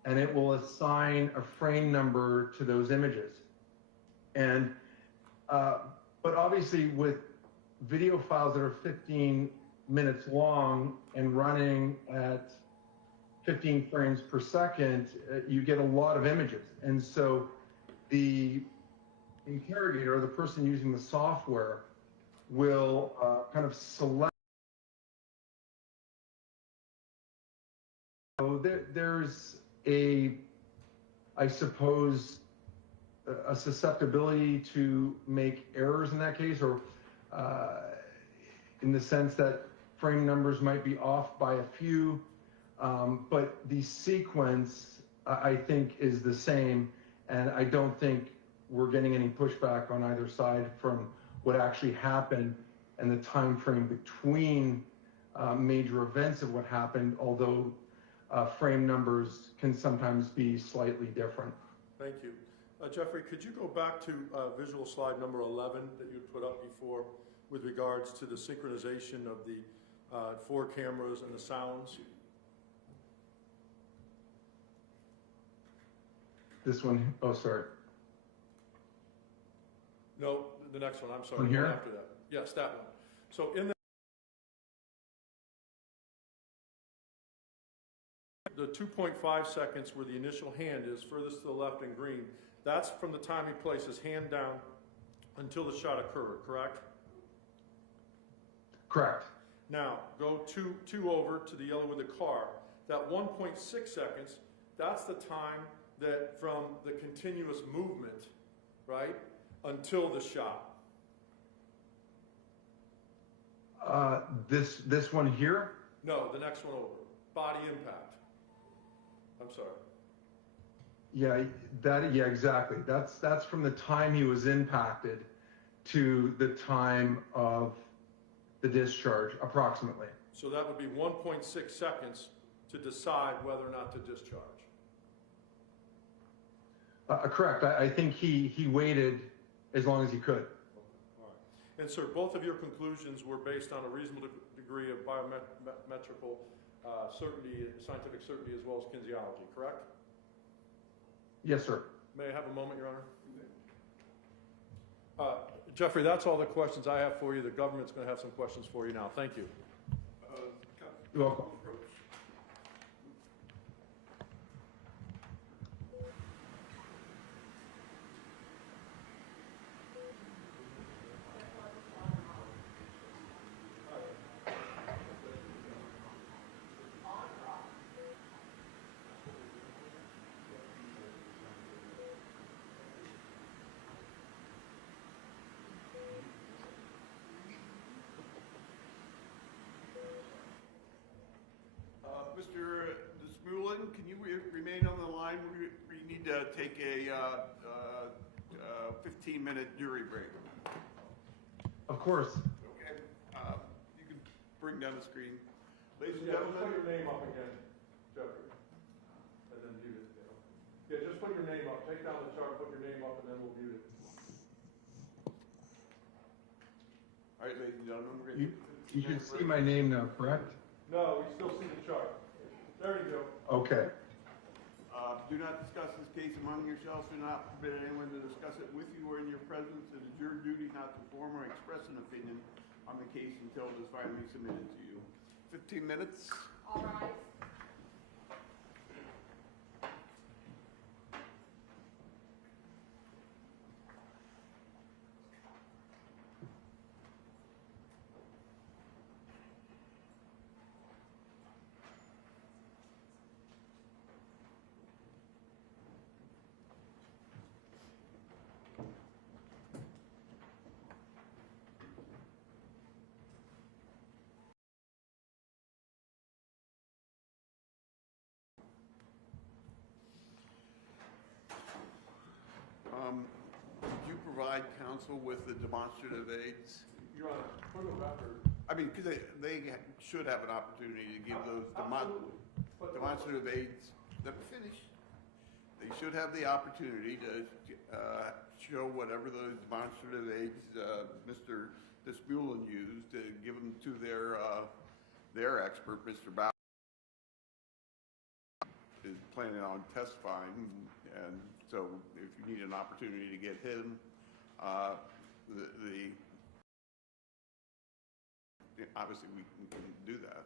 and it will assign a frame number to those images. And but obviously, with video files that are 15 minutes long and running at 15 frames per second, you get a lot of images. And so the interrogator, or the person using the software, will kind of select. So there's I suppose, a susceptibility to make errors in that case, or in the sense that frame numbers might be off by a few, but the sequence, I think, is the same, and I don't think we're getting any pushback on either side from what actually happened and the time frame between major events of what happened, although frame numbers can sometimes be slightly different. Thank you. Jeffrey, could you go back to visual slide number 11 that you put up before with regards to the synchronization of the 4 cameras and the sounds? This one, oh, sorry. No, the next one, I'm sorry. One here? One after that. Yes, that one. So in the 2.5 seconds where the initial hand is furthest to the left in green, that's from the time he placed his hand down until the shot occurred, correct? Correct. Now, go two over to the yellow with the car. That 1.6 seconds, that's the time that from the continuous movement right, until the shot. This one here? No, the next one over. Body impact. I'm sorry. Yeah, exactly. That's from the time he was impacted to the time of the discharge, approximately. So that would be 1.6 seconds to decide whether or not to discharge. Correct. I think he waited as long as he could. All right. And sir, both of your conclusions were based on a reasonable degree of biometrical certainty, scientific certainty, as well as kinesiology, correct? Yes, sir. May I have a moment, Your Honor? Jeffrey, that's all the questions I have for you. The government's going to have some questions for you now. Thank you. You're welcome. Mr. Desmulin, can you remain on the line? We need to take a 15-minute jury break. Of course. Okay. You can bring down the screen. Ladies and Yeah, just put gentlemen. your name up again, Jeffrey. And then mute it. Yeah, just put your name up. Take down the chart, put your name up, and then we'll mute it. All right, ladies and gentlemen. You should see my name now, correct? No, we still see the chart. There you go. Okay. Do not discuss this case among yourselves. Do not permit anyone to discuss it with you or in your presence. It is your duty not to form or express an opinion on the case until it is finally submitted to you. 15 minutes. All rise. Did you provide counsel with the demonstrative aids? Your Honor, for the record. I mean, because they should have an opportunity to give those Absolutely. demonstrative aids. Let me finish. They should have the opportunity to show whatever those demonstrative aids Mr. Desmulin used to give them to their expert, Mr. Bauer, is planning on testifying, and so if you need an opportunity to get him, obviously we can do that.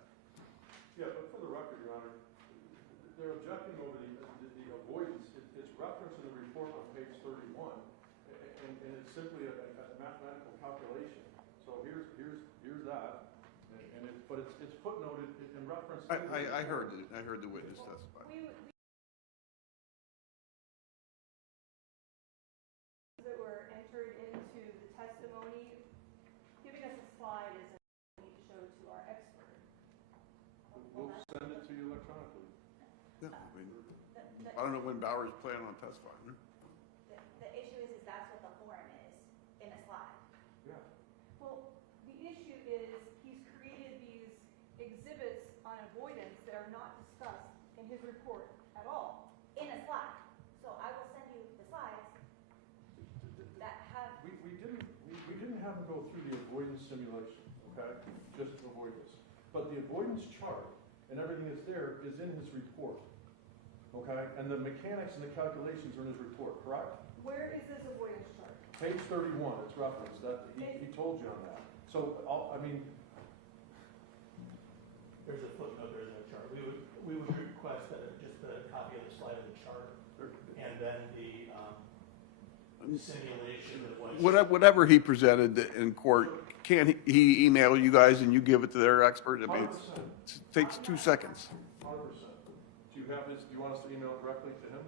Yeah, but for the record, Your Honor, they're objecting over the avoidance. It's referenced in the report on page 31, and it's simply a mathematical calculation. So here's that, but it's footnoted in reference. I heard it. I heard the witness testify. That were entered into the testimony, giving us a slide is a need to show to our expert. We'll send it to you electronically. Yeah, I mean, I don't know when Bauer's planning on testifying. The issue is that's what the form is in a slide. Yeah. Well, the issue is he's created these exhibits on avoidance that are not discussed in his report at all. In a slide. So I will send you the slides that have. We didn't have to go through the avoidance simulation, okay? Just avoidance. But the avoidance chart and everything that's there is in his report, okay? And the mechanics and the calculations are in his report, correct? Where is this avoidance chart? Page 31, it's referenced, that, he told you on that. So, There's a footnote, there's no chart. We would request that just a copy of the slide of the chart, and then the simulation that was. Whatever he presented in court, can he email you guys and you give it to their expert? I mean, 100%. it takes 2 seconds. 100%. Do you want us to email directly to him?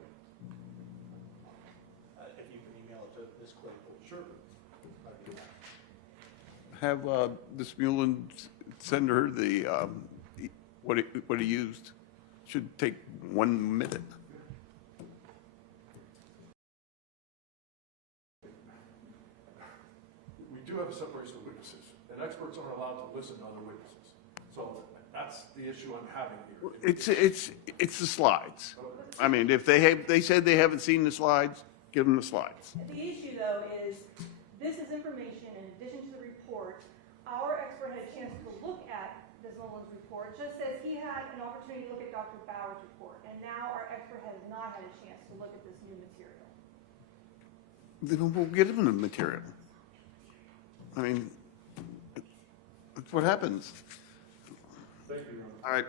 If you can email email it to Ms. Claypool. Sure. I'd be happy. Have Ms. Mullen send her the, what he used. Should take 1 minute. We do have a separation of witnesses, and experts aren't allowed to listen to other witnesses. So that's the issue I'm having here. It's the slides. I mean, if they said they haven't seen the slides, give them the slides. The issue, though, is this is information in addition to the report. Our expert had a chance to look at Ms. Nolan's report, just as he had an opportunity to look at Dr. Bauer's report, and now our expert has not had a chance to look at this new material. Then we'll give them the material. I mean, that's what happens. Thank you, Your Honor. All right.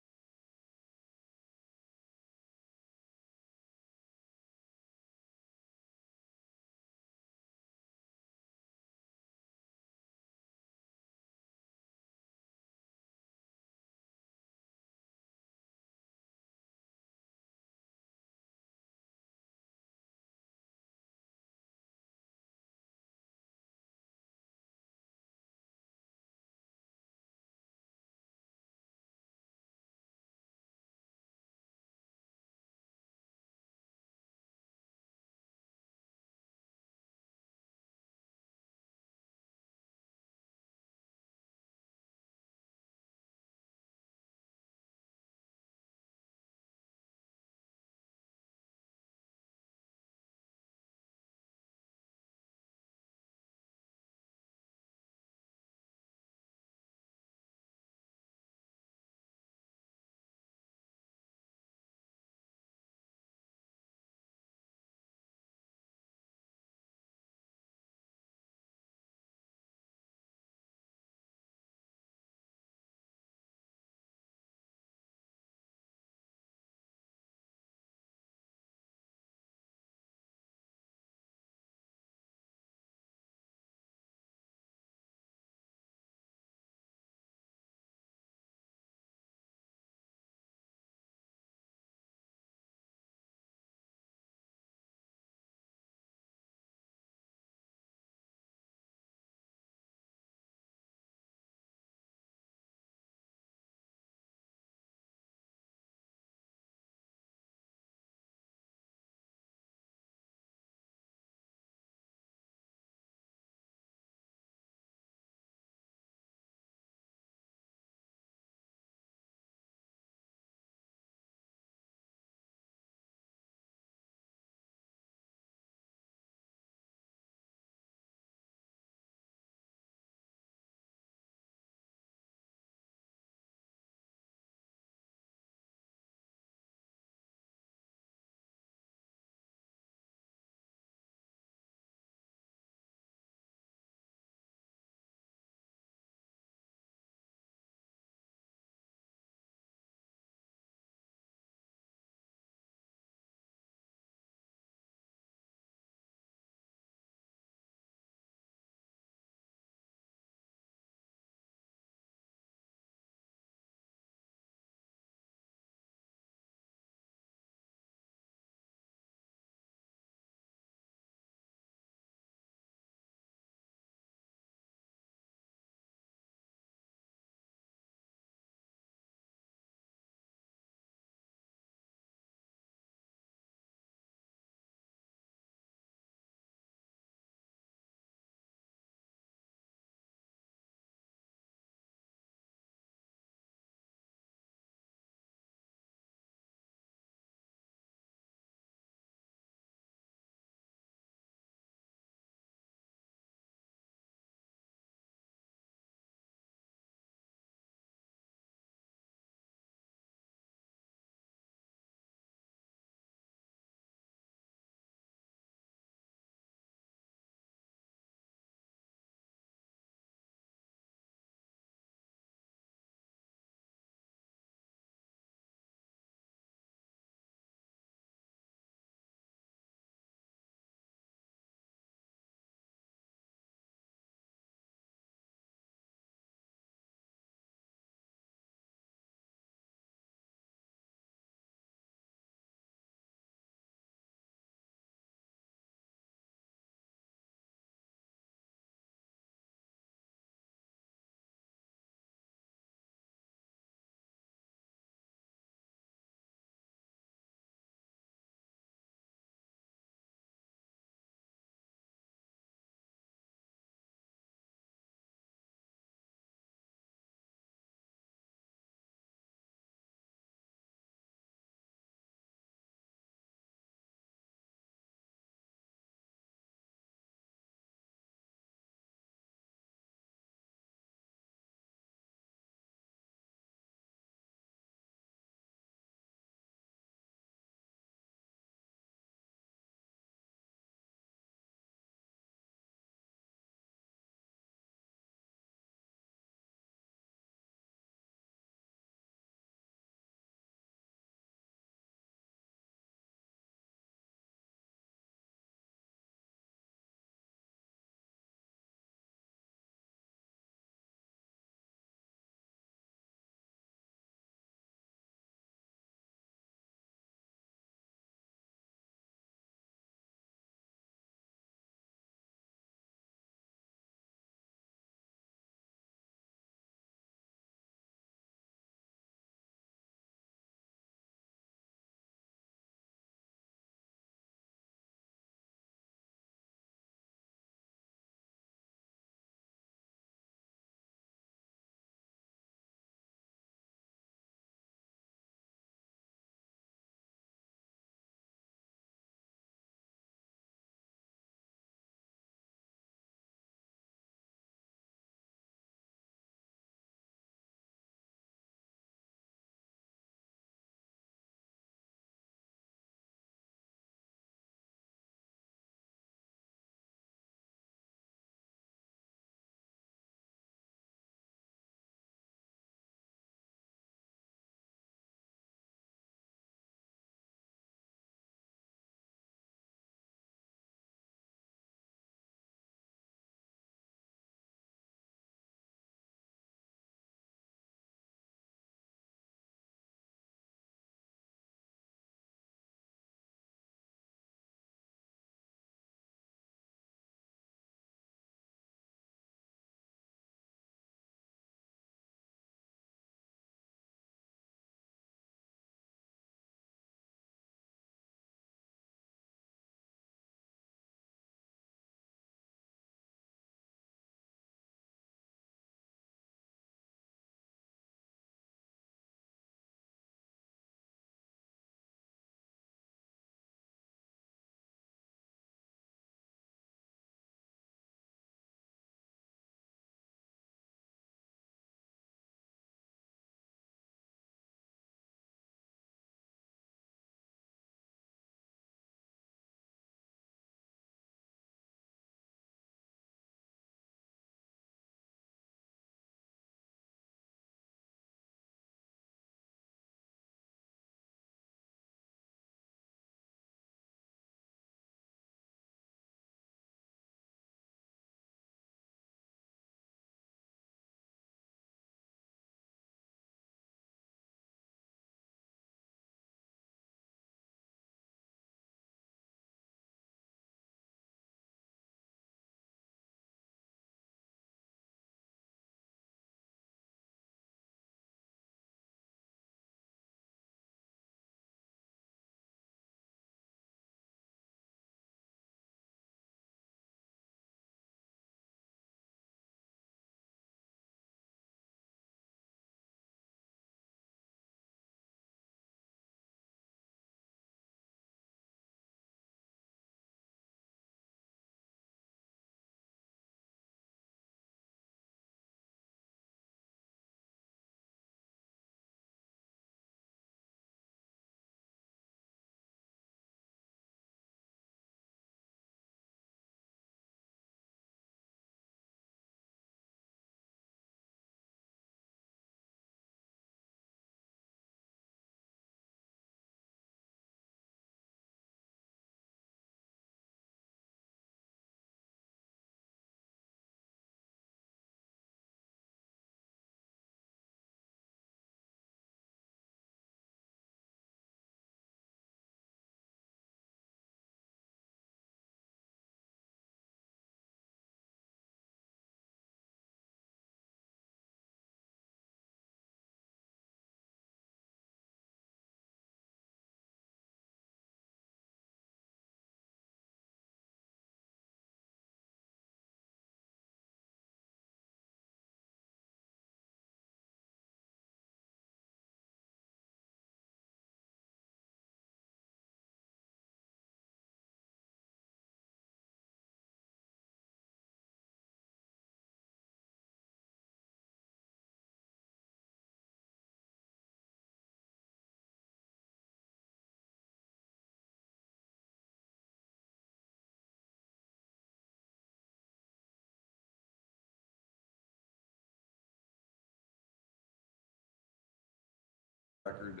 record,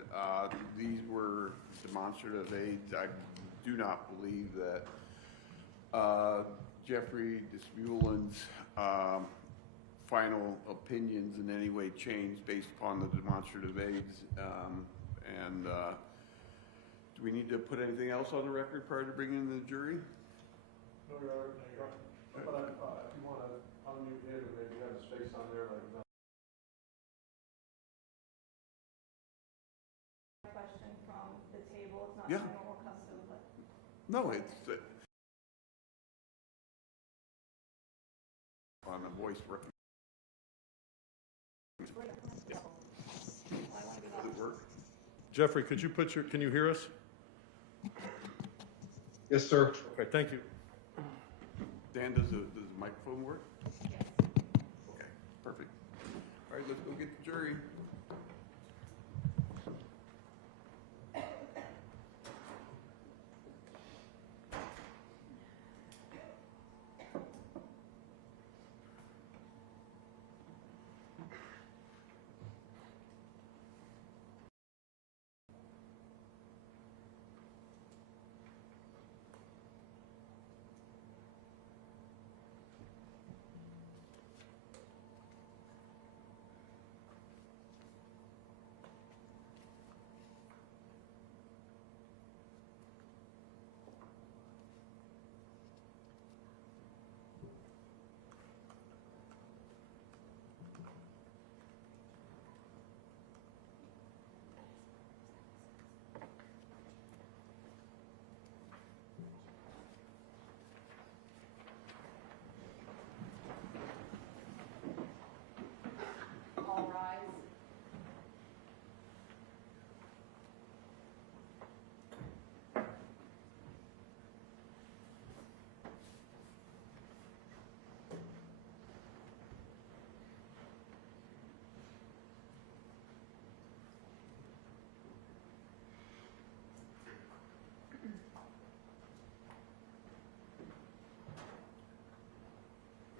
these were demonstrative aids. I do not believe that Jeffrey Desmulin's final opinions in any way changed based upon the demonstrative aids. Do we need to put anything else on the record prior to bringing in the jury? No, Your Honor. But if you want to unmute him and maybe have a space on there, like. Question from the table, it's not Yeah. my normal custom, but. No, it's on a voice recognition. Does it work? Jeffrey, could you can you hear us? Yes, sir. Okay, thank you. Dan, does the microphone work? Yes. Okay, perfect. All right, let's go get the jury. All rise.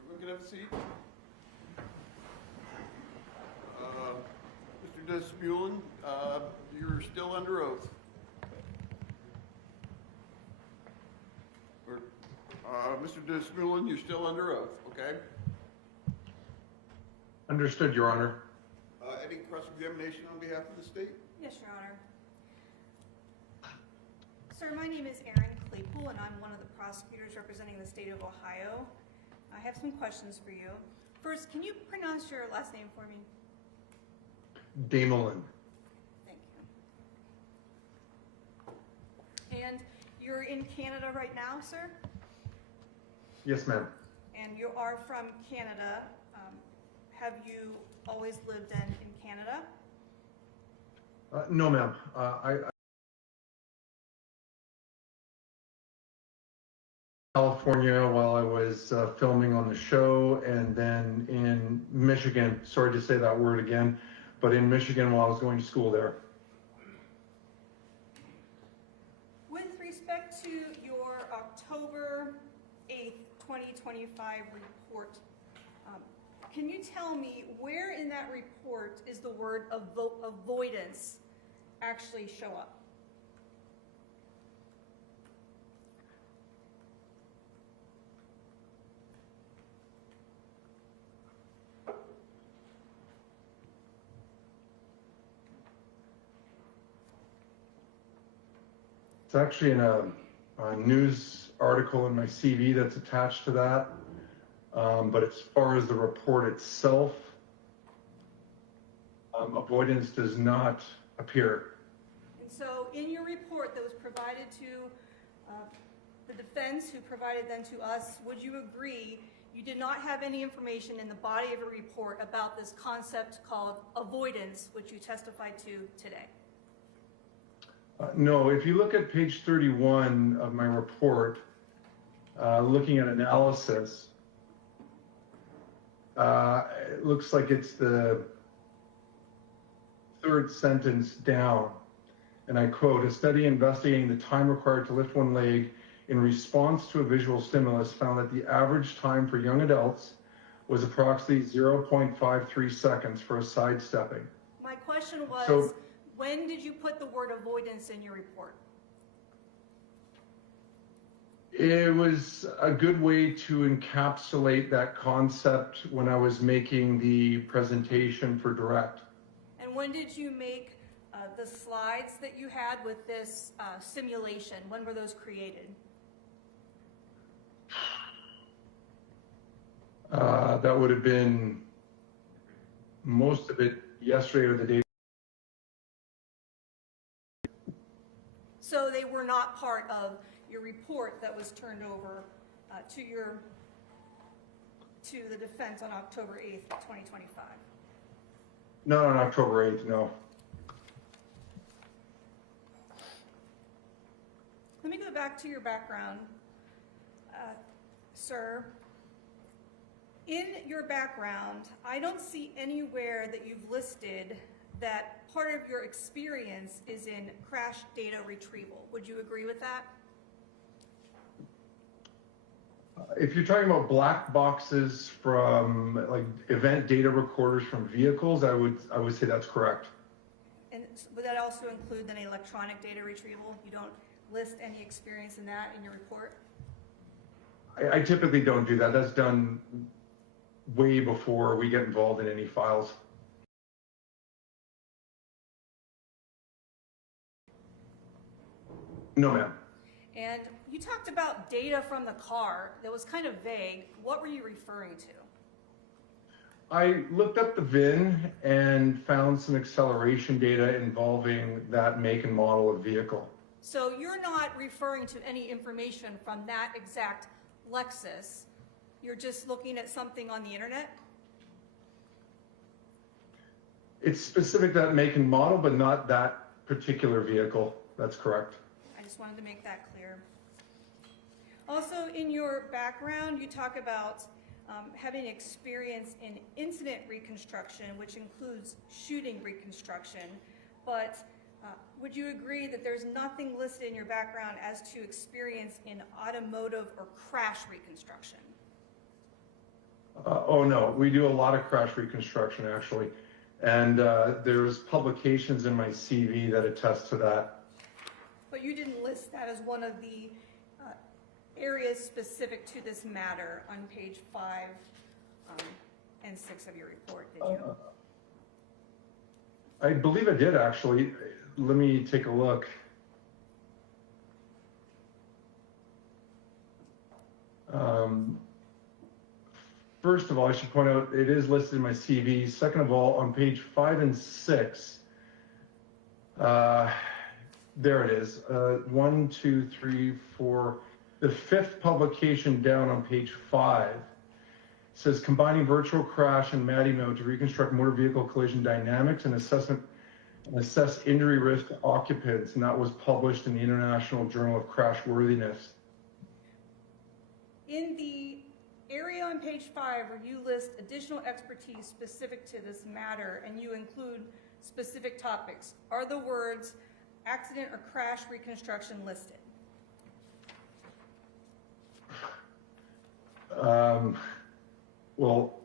Everyone can have a seat. Mr. Desmulin, you're still under oath. Mr. Desmulin, you're still under oath, okay? Understood, Your Honor. Any cross-examination on behalf of the state? Yes, Your Honor. Sir, my name is Erin Claypool, and I'm one of the prosecutors representing the state of Ohio. I have some questions for you. First, can you pronounce your last name for me? Damelin. Thank you. And you're in Canada right now, sir? Yes, ma'am. And you are from Canada. Have you always lived in Canada? No, ma'am. I California while I was filming on the show, and then in Michigan, sorry to say that word again, but in Michigan while I was going to school there. With respect to your October 8th, 2025 report, can you tell me where in that report is the word avoidance actually show up? It's actually in a news article in my CV that's attached to that. But as far as the report itself, avoidance does not appear. And so in your report that was provided to the defense, who provided then to us, would you agree you did not have any information in the body of a report about this concept called avoidance, which you testified to today? No, if you look at page 31 of my report, looking at analysis, it looks like it's the third sentence down, and I quote, "A study investigating the time required to lift one leg in response to a visual stimulus found that the average time for young adults was approximately 0.53 seconds for a sidestepping." My question was, When did you put the word avoidance in your report? It was a good way to encapsulate that concept when I was making the presentation for direct. And when did you make the slides that you had with this simulation? When were those created? That would have been most of it yesterday or the day. So they were not part of your report that was turned over to the defense on October 8th, 2025. Not on October 8th, no. Let me go back to your background, sir. In your background, I don't see anywhere that you've listed that part of your experience is in crash data retrieval. Would you agree with that? If you're talking about black boxes from like event data recorders from vehicles, I would say that's correct. And would that also include then electronic data retrieval? You don't list any experience in that in your report? I typically don't do that. That's done way before we get involved in any files. No, ma'am. And you talked about data from the car that was kind of vague. What were you referring to? I looked up the VIN and found some acceleration data involving that make and model of vehicle. So you're not referring to any information from that exact Lexus. You're just looking at something on the internet? It's specific to that make and model, but not that particular vehicle. That's correct. I just wanted to make that clear. Also, in your background, you talk about having experience in incident reconstruction, which includes shooting reconstruction, but would you agree that there's nothing listed in your background as to experience in automotive or crash reconstruction? Oh no, we do a lot of crash reconstruction actually. And there's publications in my CV that attest to that. But you didn't list that as one of the areas specific to this matter on page 5 and 6 of your report, did you? I believe I did actually. Let me take a look. First of all, I should point out it is listed in my CV. Second of all, on page 5 and 6, there it is. 1, 2, 3, 4. The 5th publication down on page 5 says combining virtual crash and MADI mode to reconstruct motor vehicle collision dynamics and assess injury risk to occupants, and that was published in the International Journal of Crashworthiness. In the area on page 5 where you list additional expertise specific to this matter and you include specific topics, are the words accident or crash reconstruction listed? Well,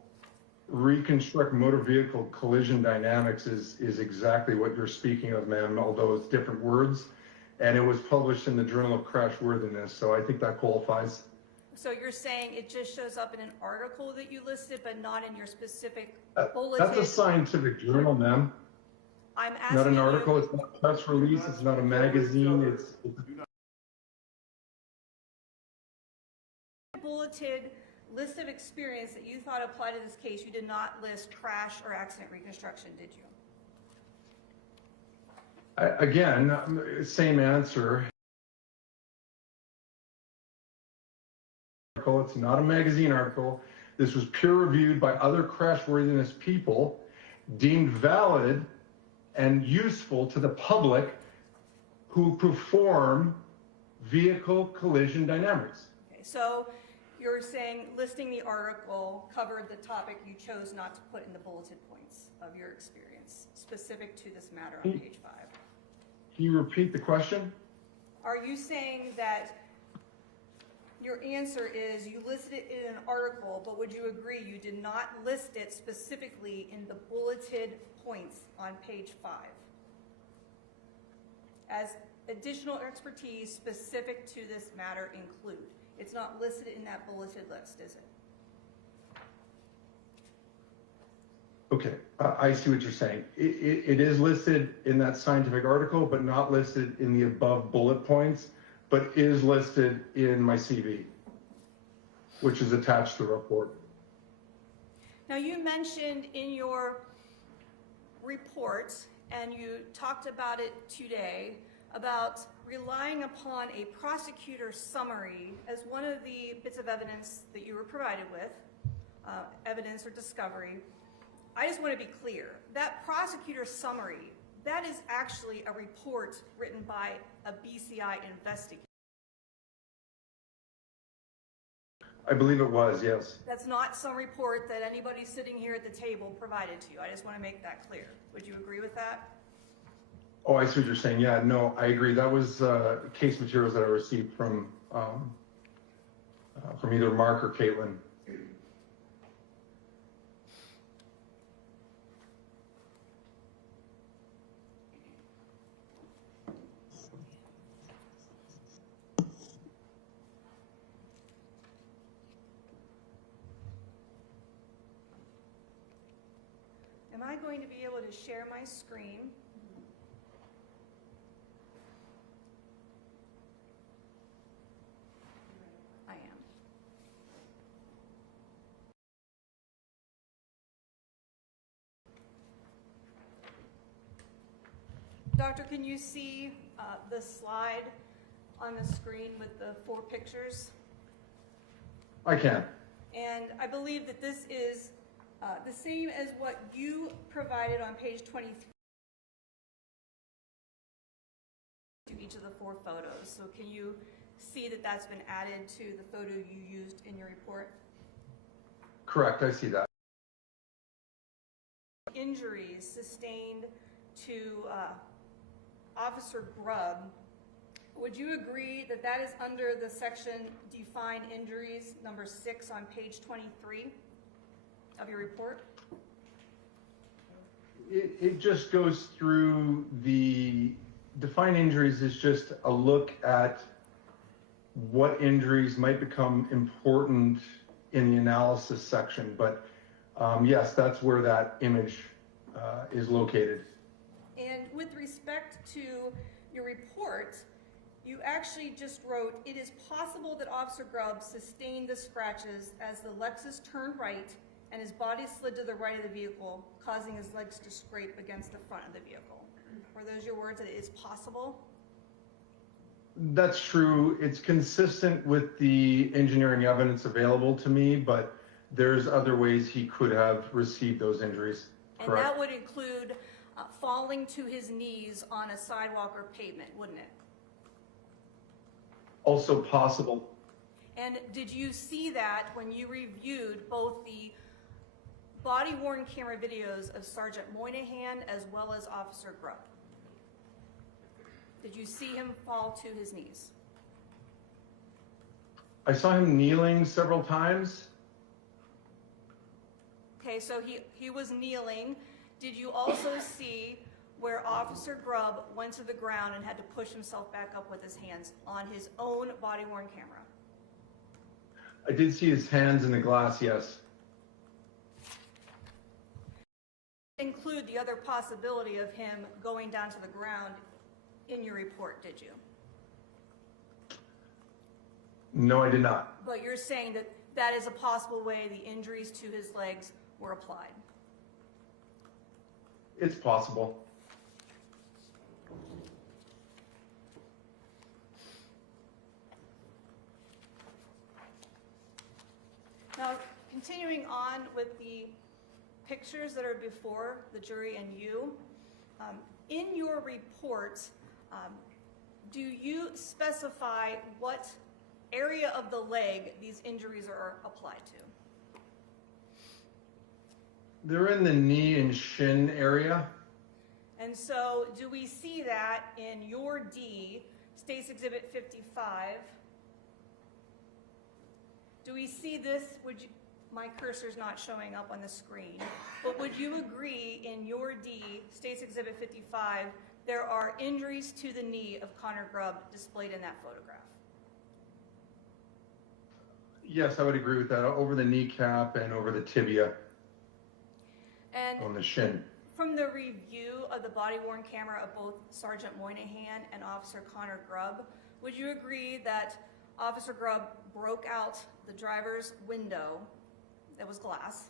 reconstruct motor vehicle collision dynamics is exactly what you're speaking of, ma'am, although it's different words, and it was published in the Journal of Crashworthiness, so I think that qualifies. So you're saying it just shows up in an article that you listed, but not in your specific bulletin? That's a scientific journal, ma'am. I'm asking Not an you- article, it's not a press release, it's not a magazine, it's bulleted list of experience that you thought applied to this case. You did not list crash or accident reconstruction, did you? Again, same answer. It's not a magazine article. This was peer reviewed by other crashworthiness people, deemed valid and useful to the public who perform vehicle collision dynamics. Okay, so you're saying listing the article covered the topic you chose not to put in the bulleted points of your experience specific to this matter on page 5. Can you repeat the question? Are you saying that your answer is you listed it in an article, but would you agree you did not list it specifically in the bulleted points on page 5? as additional expertise specific to this matter include. It's not listed in that bulleted list, is it? Okay, I see what you're saying. It is listed in that scientific article, but not listed in the above bullet points, but is listed in my CV, which is attached to the report. Now, you mentioned in your report, and you talked about it today, about relying upon a prosecutor's summary as one of the bits of evidence that you were provided with, evidence or discovery. I just want to be clear, that prosecutor's summary, that is actually a report written by a BCI investigator. I believe it was, yes. That's not some report that anybody sitting here at the table provided to you. I just want to make that clear. Would you agree with that? Oh, I see what you're saying. Yeah, no, I agree. That was case materials that I received from either Mark or Caitlin. Am I going to be able to share my screen? I am. Doctor, can you see the slide on the screen with the 4 pictures? I can. And I believe that this is the same as what you provided on page 23 to each of the 4 photos. So can you see that that's been added to the photo you used in your report? Correct, I see that. Injuries sustained to Officer Grubb, would you agree that that is under the section Define Injuries, number 6 on page 23 of your report? It just goes through the Define Injuries is just a look at what injuries might become important in the analysis section. But yes, that's where that image is located. And with respect to your report, you actually just wrote, it is possible that Officer Grubb sustained the scratches as the Lexus turned right and his body slid to the right of the vehicle, causing his legs to scrape against the front of the vehicle. Were those your words, that it is possible? That's true. It's consistent with the engineering evidence available to me, but there's other ways he could have received those injuries. And Correct. that would include falling to his knees on a sidewalk or pavement, wouldn't it? Also possible. And did you see that when you reviewed both the body-worn camera videos of Sergeant Moynihan as well as Officer Grubb? Did you see him fall to his knees? I saw him kneeling several times. Okay, so he was kneeling. Did you also see where Officer Grubb went to the ground and had to push himself back up with his hands on his own body-worn camera? I did see his hands in the glass, yes. Include the other possibility of him going down to the ground in your report, did you? No, I did not. But you're saying that that is a possible way the injuries to his legs were applied. It's possible. Now, continuing on with the pictures that are before the jury and you, in your report, do you specify what area of the leg these injuries are applied to? They're in the knee and shin area. And so do we see that in your D, State's Exhibit 55? Do we see this? My cursor's not showing up on the screen, but would you agree in your D, State's Exhibit 55, there are injuries to the knee of Connor Grubb displayed in that photograph. Yes, I would agree with that. Over the kneecap and over the tibia And on the shin. from the review of the body-worn camera of both Sergeant Moynihan and Officer Connor Grubb, would you agree that Officer Grubb broke out the driver's window that was glass?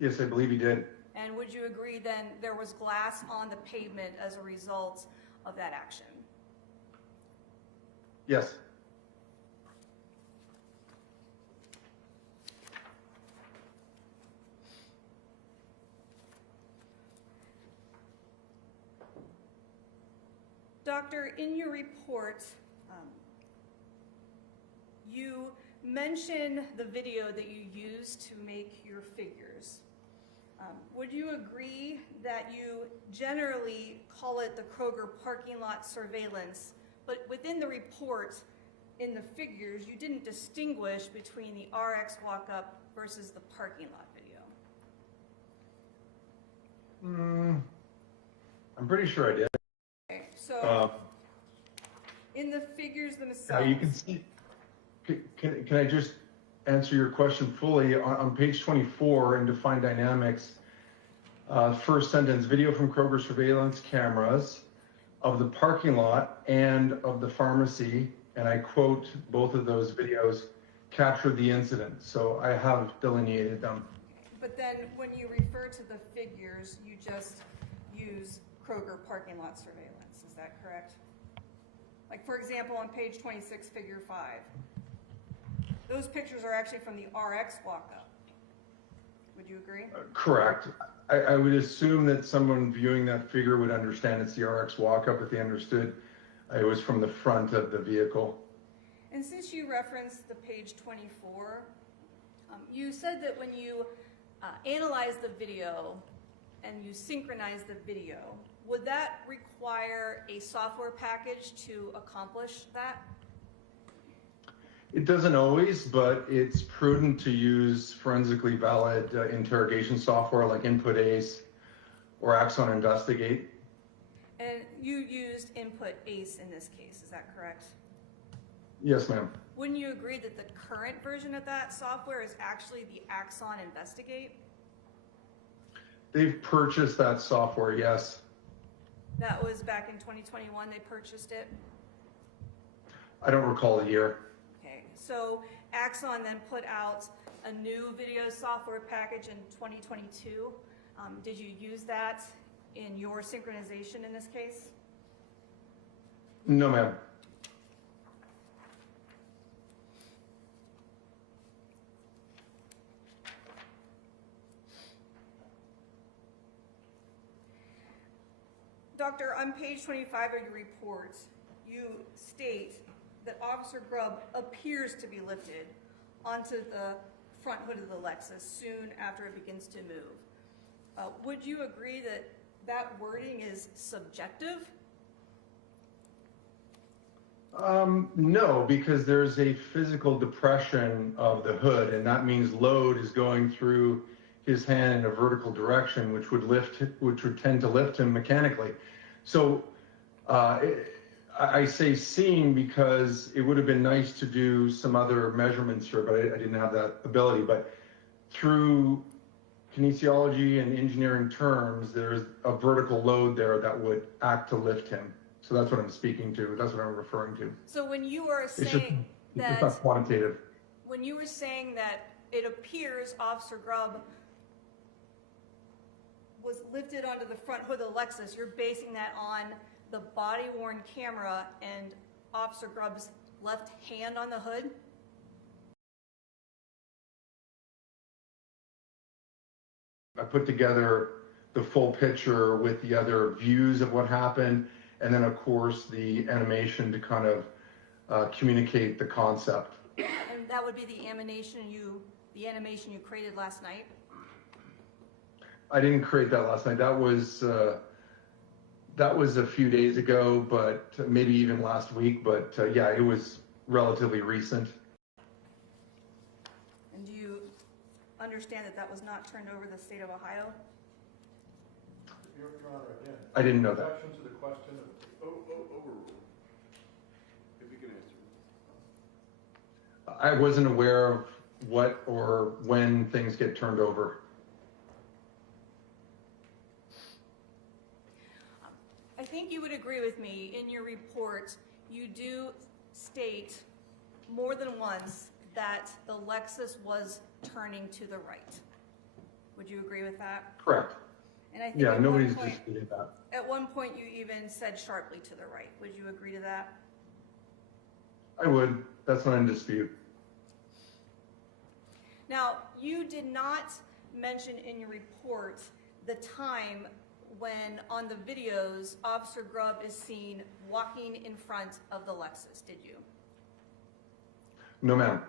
Yes, I believe he did. And would you agree then there was glass on the pavement as a result of that action? Yes. Doctor, in your report, you mention the video that you used to make your figures. Would you agree that you generally call it the Kroger parking lot surveillance, but within the report, in the figures, you didn't distinguish between the RX walk-up versus the parking lot video? I'm pretty sure I did. Okay, so in the figures themselves. You can see. Can I just answer your question fully? On page 24 in Define Dynamics, first sentence, video from Kroger surveillance cameras of the parking lot and of the pharmacy, and I quote, both of those videos captured the incident. So I have delineated them. But then when you refer to the figures, you just use Kroger parking lot surveillance, is that correct? Like for example, on page 26, figure 5. Those pictures are actually from the RX walk-up. Would you agree? Correct. I would assume that someone viewing that figure would understand it's the RX walk-up if they understood it was from the front of the vehicle. And since you referenced the page 24, you said that when you analyze the video and you synchronize the video, would that require a software package to accomplish that? It doesn't always, but it's prudent to use forensically valid interrogation software like Input Ace or Axon Investigate. And you used Input Ace in this case, is that correct? Yes, ma'am. Wouldn't you agree that the current version of that software is actually the Axon Investigate? They've purchased that software, yes. That was back in 2021 they purchased it? I don't recall the year. Okay, so Axon then put out a new video software package in 2022. Did you use that in your synchronization in this case? No, ma'am. Doctor, on page 25 of your report, you state that Officer Grubb appears to be lifted onto the front hood of the Lexus soon after it begins to move. Would you agree that that wording is subjective? No, because there's a physical depression of the hood, and that means load is going through his hand in a vertical direction, which would tend to lift him mechanically. So I say seen because it would have been nice to do some other measurements here, but I didn't have that ability. But through kinesiology and engineering terms, there's a vertical load there that would act to lift him. So that's what I'm speaking to. That's what I'm referring to. So when you are It's just, saying it's not quantitative. when you were saying that it appears Officer Grubb was lifted onto the front hood of the Lexus, you're basing that on the body-worn camera and Officer Grubb's left hand on the hood? I put together the full picture with the other views of what happened, and then of course the animation to kind of communicate the concept. And that would be the animation you created last night? I didn't create that last night. That was a few days ago, but maybe even last week. But yeah, it was relatively recent. And do you understand that that was not turned over to the state of Ohio? Your Honor, again. I didn't know that. Objection to the question of Overruled. If you can answer. I wasn't aware of what or when things get turned over. I think you would agree with me, in your report, you do state more than once that the Lexus was turning to the right. Would you agree with that? Correct. And I think Yeah, at nobody's one point, disputing that. at one point you even said sharply to the right. Would you agree to that? I would. That's not in dispute. Now, you did not mention in your report the time when, on the videos, Officer Grubb is seen walking in front of the Lexus, did you? No, ma'am.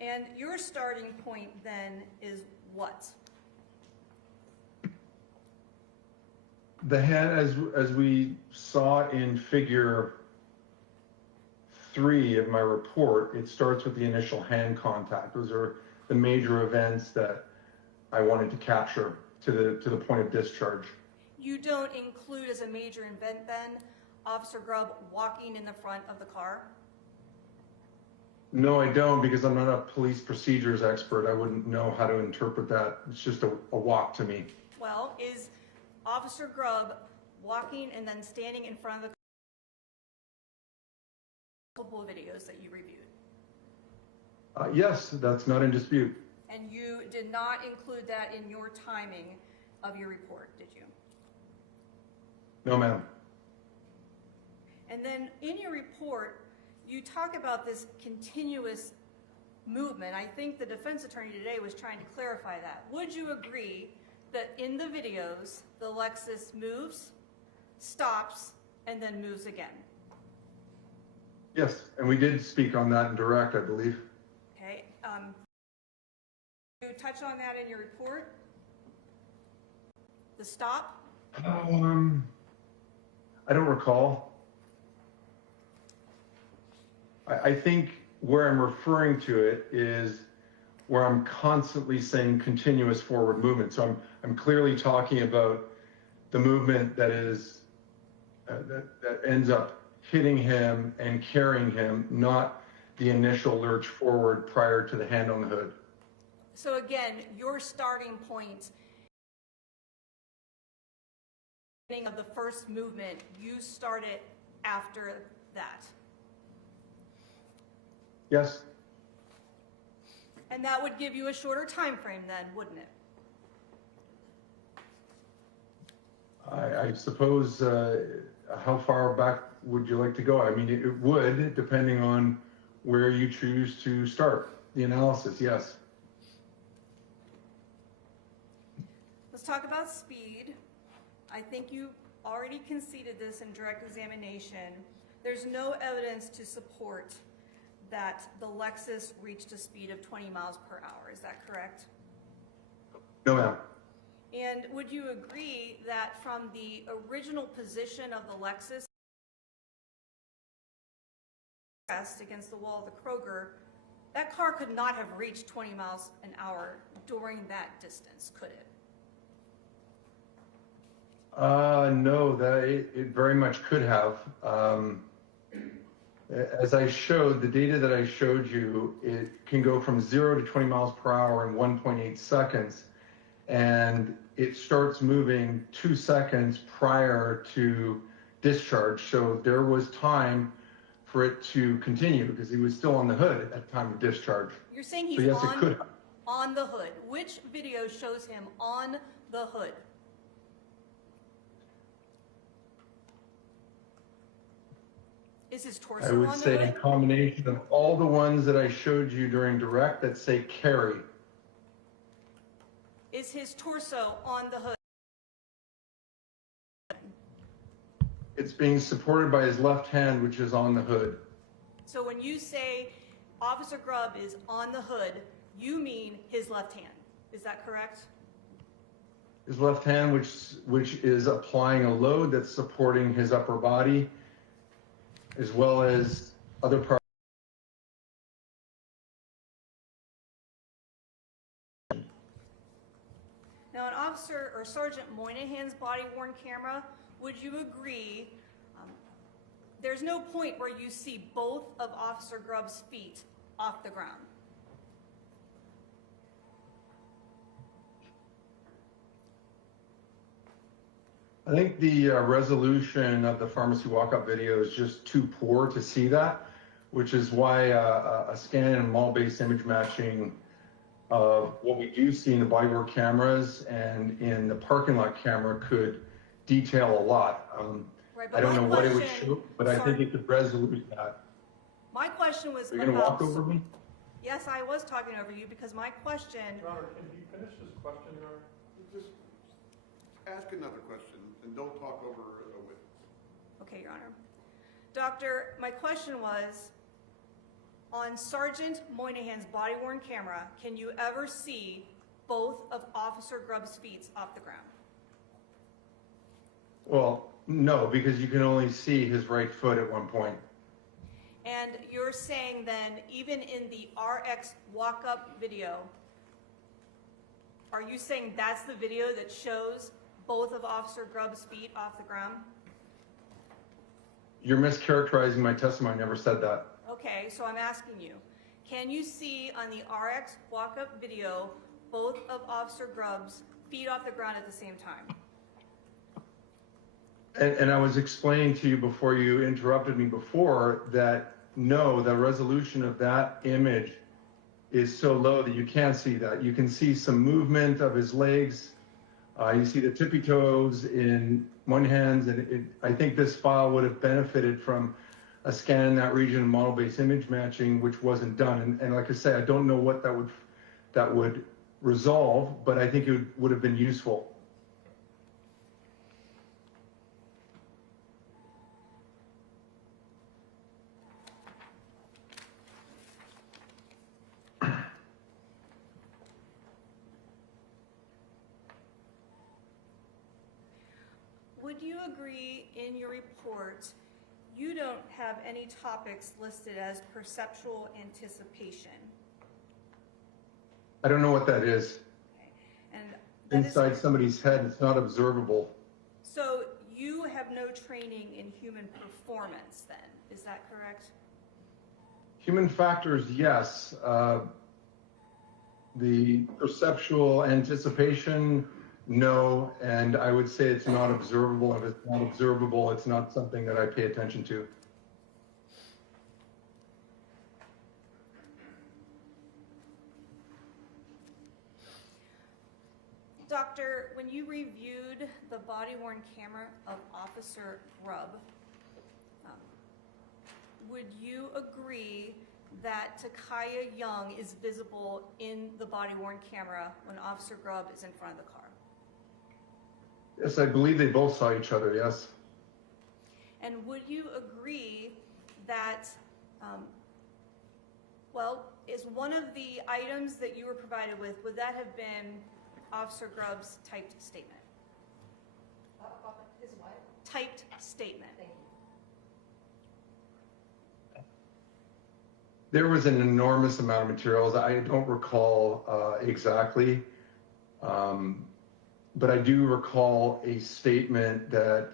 And your starting point then is what? The hand, as we saw in figure 3 of my report, it starts with the initial hand contact. Those are the major events that I wanted to capture to the point of discharge. You don't include as a major event then Officer Grubb walking in the front of the car? No, I don't, because I'm not a police procedures expert. I wouldn't know how to interpret that. It's just a walk to me. Well, is Officer Grubb walking and then standing in front of the car? Multiple videos that you reviewed. Yes, that's not in dispute. And you did not include that in your timing of your report, did you? No, ma'am. And then in your report, you talk about this continuous movement. I think the defense attorney today was trying to clarify that. Would you agree that in the videos, the Lexus moves, stops, and then moves again? Yes, and we did speak on that in direct, I believe. Okay. You touch on that in your report? The stop? I don't recall. I think where I'm referring to it is where I'm constantly saying continuous forward movement. So I'm clearly talking about the movement that is that ends up hitting him and carrying him, not the initial lurch forward prior to the hand on the hood. So again, your starting point of the first movement, you started after that. Yes, And that would give you a shorter time frame then, wouldn't it? I suppose, how far back would you like to go? I mean, it would, depending on where you choose to start the analysis, yes. Let's talk about speed. I think you already conceded this in direct examination. There's no evidence to support that the Lexus reached a speed of 20 miles per hour. Is that correct? No, ma'am. And would you agree that from the original position of the Lexus against the wall of the Kroger, that car could not have reached 20 miles an hour during that distance, could it? No, that it very much could have. As I showed, the data that I showed you, it can go from 0 to 20 miles per hour in 1.8 seconds. And it starts moving 2 seconds prior to discharge. So there was time for it to continue because he was still on the hood at the time of discharge. You're saying So he's yes, it could. on the hood. Which video shows him on the hood? Is his torso I on would the say hood? a combination of all the ones that I showed you during direct that say carry. Is his torso on the hood? It's being supported by his left hand, which is on the hood. So when you say Officer Grubb is on the hood, you mean his left hand. Is that correct? His left hand, which is applying a load that's supporting his upper body, as well as other parts. Now, an Sergeant Moynihan's body-worn camera, would you agree there's no point where you see both of Officer Grubb's feet off the ground? I think the resolution of the pharmacy walk-up video is just too poor to see that, which is why a scan and mall-based image matching of what we do see in the body-worn cameras and in the parking lot camera could detail a lot. Right, I don't know what it would question- show, but I think it could resolute that. My question was You're gonna walk about... over me? Yes, I was talking over you because my question... Your Honor, can he finish his question, Your Honor? Just ask another question and don't talk over a witness. Okay, Your Honor. Doctor, my question was, on Sergeant Moynihan's body-worn camera, can you ever see both of Officer Grubb's feet off the ground? Well, no, because you can only see his right foot at one point. And you're saying then, even in the RX walk-up video, are you saying that's the video that shows both of Officer Grubb's feet off the ground? You're mischaracterizing my testimony. I never said that. Okay, so I'm asking you, can you see on the RX walk-up video both of Officer Grubb's feet off the ground at the same time? And I was explaining to you before you interrupted me before that no, the resolution of that image is so low that you can't see that. You can see some movement of his legs. You see the tippy toes in one hand, and I think this file would have benefited from a scan in that region and model-based image matching, which wasn't done. And like I say, I don't know what that would resolve, but I think it would have been useful. Would you agree in your report, you don't have any topics listed as perceptual anticipation? I don't know what that is. Okay. And that Inside is, somebody's head, it's not observable. so you have no training in human performance then, is that correct? Human factors, yes. The perceptual anticipation, no. And I would say it's not observable. If it's not observable, it's not something that I pay attention to. Doctor, when you reviewed the body-worn camera of Officer Grubb, would you agree that Takaya Young is visible in the body-worn camera when Officer Grubb is in front of the car? Yes, I believe they both saw each other, yes. And would you agree that, well, is one of the items that you were provided with, would that have been Officer Grubb's typed statement? His what? Typed statement. Thank you. There was an enormous amount of materials. I don't recall exactly, but I do recall a statement that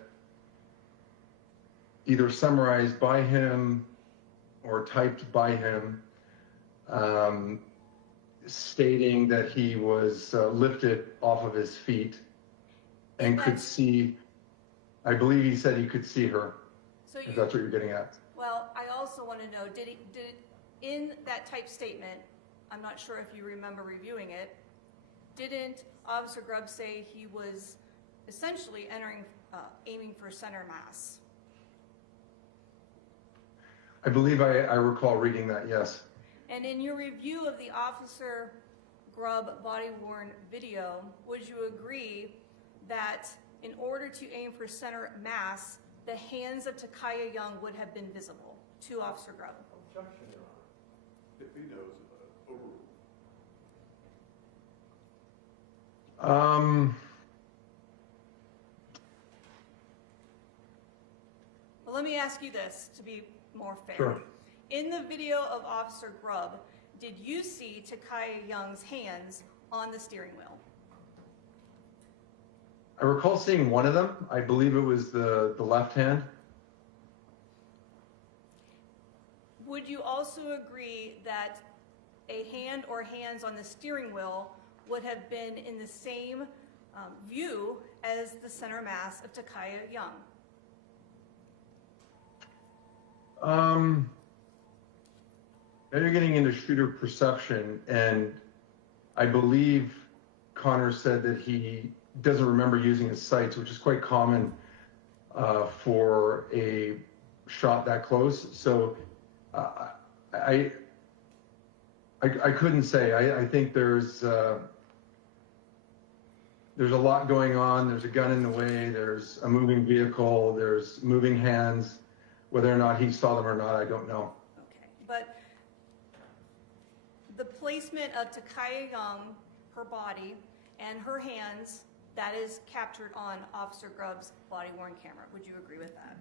either summarized by him or typed by him, stating that he was lifted off of his feet and could see, I believe he said he could see her, So if that's what you're getting at. well, I also want to know, did in that typed statement, I'm not sure if you remember reviewing it, didn't Officer Grubb say he was essentially aiming for center mass? I believe I recall reading that, yes. And in your review of the Officer Grubb body-worn video, would you agree that in order to aim for center mass, the hands of Takaya Young would have been visible to Officer Grubb? Objection, Your Honor. If he knows, overruled. Well, let me ask you this to be more fair. Sure. In the video of Officer Grubb, did you see Takaya Young's hands on the steering wheel? I recall seeing one of them. I believe it was the left hand. Would you also agree that a hand or hands on the steering wheel would have been in the same view as the center mass of Takaya Young? Now you're getting into shooter perception, and I believe Connor said that he doesn't remember using his sights, which is quite common for a shot that close. So I couldn't say. I think there's a lot going on. There's a gun in the way. There's a moving vehicle. There's moving hands. Whether or not he saw them or not, I don't know. Okay, but the placement of Takaya Young, her body, and her hands, that is captured on Officer Grubb's body-worn camera. Would you agree with that?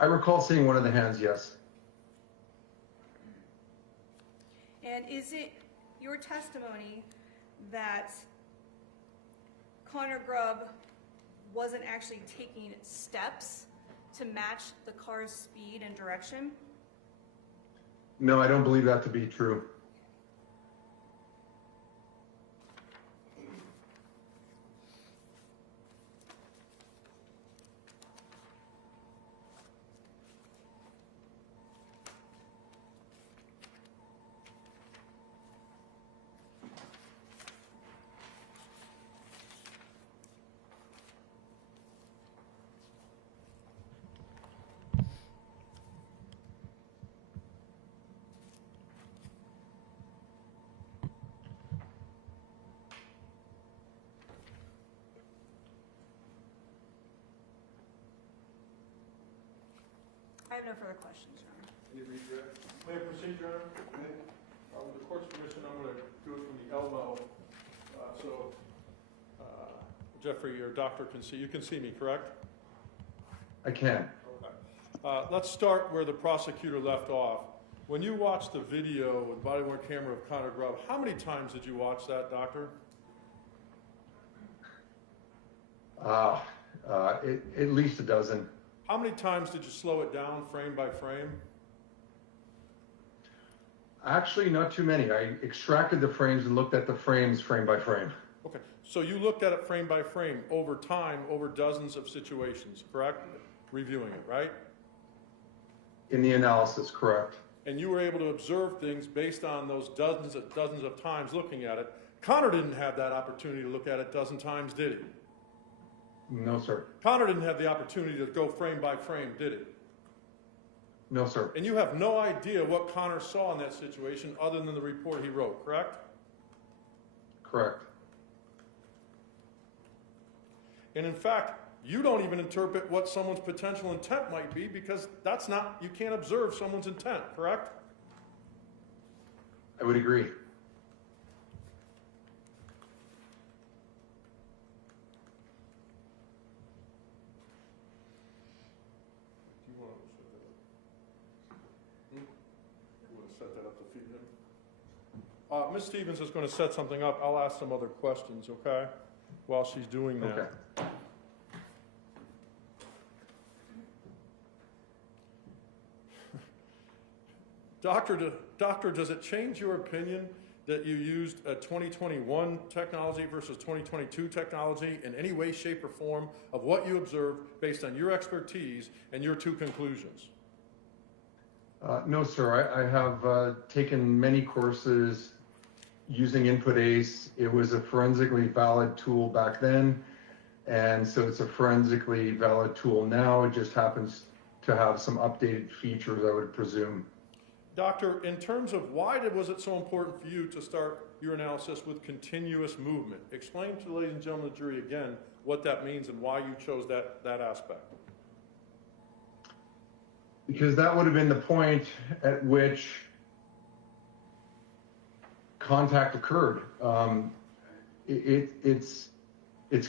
I recall seeing one of the hands, yes. And is it your testimony that Connor Grubb wasn't actually taking steps to match the car's speed and direction? No, I don't believe that to be true. I have no further questions, Your Honor. Any regret? May I proceed, Your Honor? With the court's permission, I'm going to do it from the elbow. Jeffrey, your doctor can see. You can see me, correct? I can. Okay. Let's start where the prosecutor left off. When you watched the video with body-worn camera of Connor Grubb, how many times did you watch that, doctor? At least a dozen. How many times did you slow it down frame by frame? Actually, not too many. I extracted the frames and looked at the frames frame by frame. Okay, so you looked at it frame by frame over time, over dozens of situations, correct? Reviewing it, right? In the analysis, correct. And you were able to observe things based on those dozens of times looking at it. Connor didn't have that opportunity to look at it a dozen times, did he? No, sir. Connor didn't have the opportunity to go frame by frame, did he? No, sir. And you have no idea what Connor saw in that situation other than the report he wrote, correct? Correct. And in fact, you don't even interpret what someone's potential intent might be because that's not, you can't observe someone's intent, correct? I would agree. Do you want to set that up to feed him? Ms. Stevens is going to set something up. I'll ask some other questions, okay, while she's doing that. Okay. Doctor, does it change your opinion that you used a 2021 technology versus 2022 technology in any way, shape, or form of what you observed based on your expertise and your two conclusions? No, sir. I have taken many courses using Input ACE. It was a forensically valid tool back then, and so it's a forensically valid tool now. It just happens to have some updated features, I would presume. Doctor, in terms of why was it so important for you to start your analysis with continuous movement? Explain to the ladies and gentlemen of the jury again what that means and why you chose that aspect. Because that would have been the point at which contact occurred. It's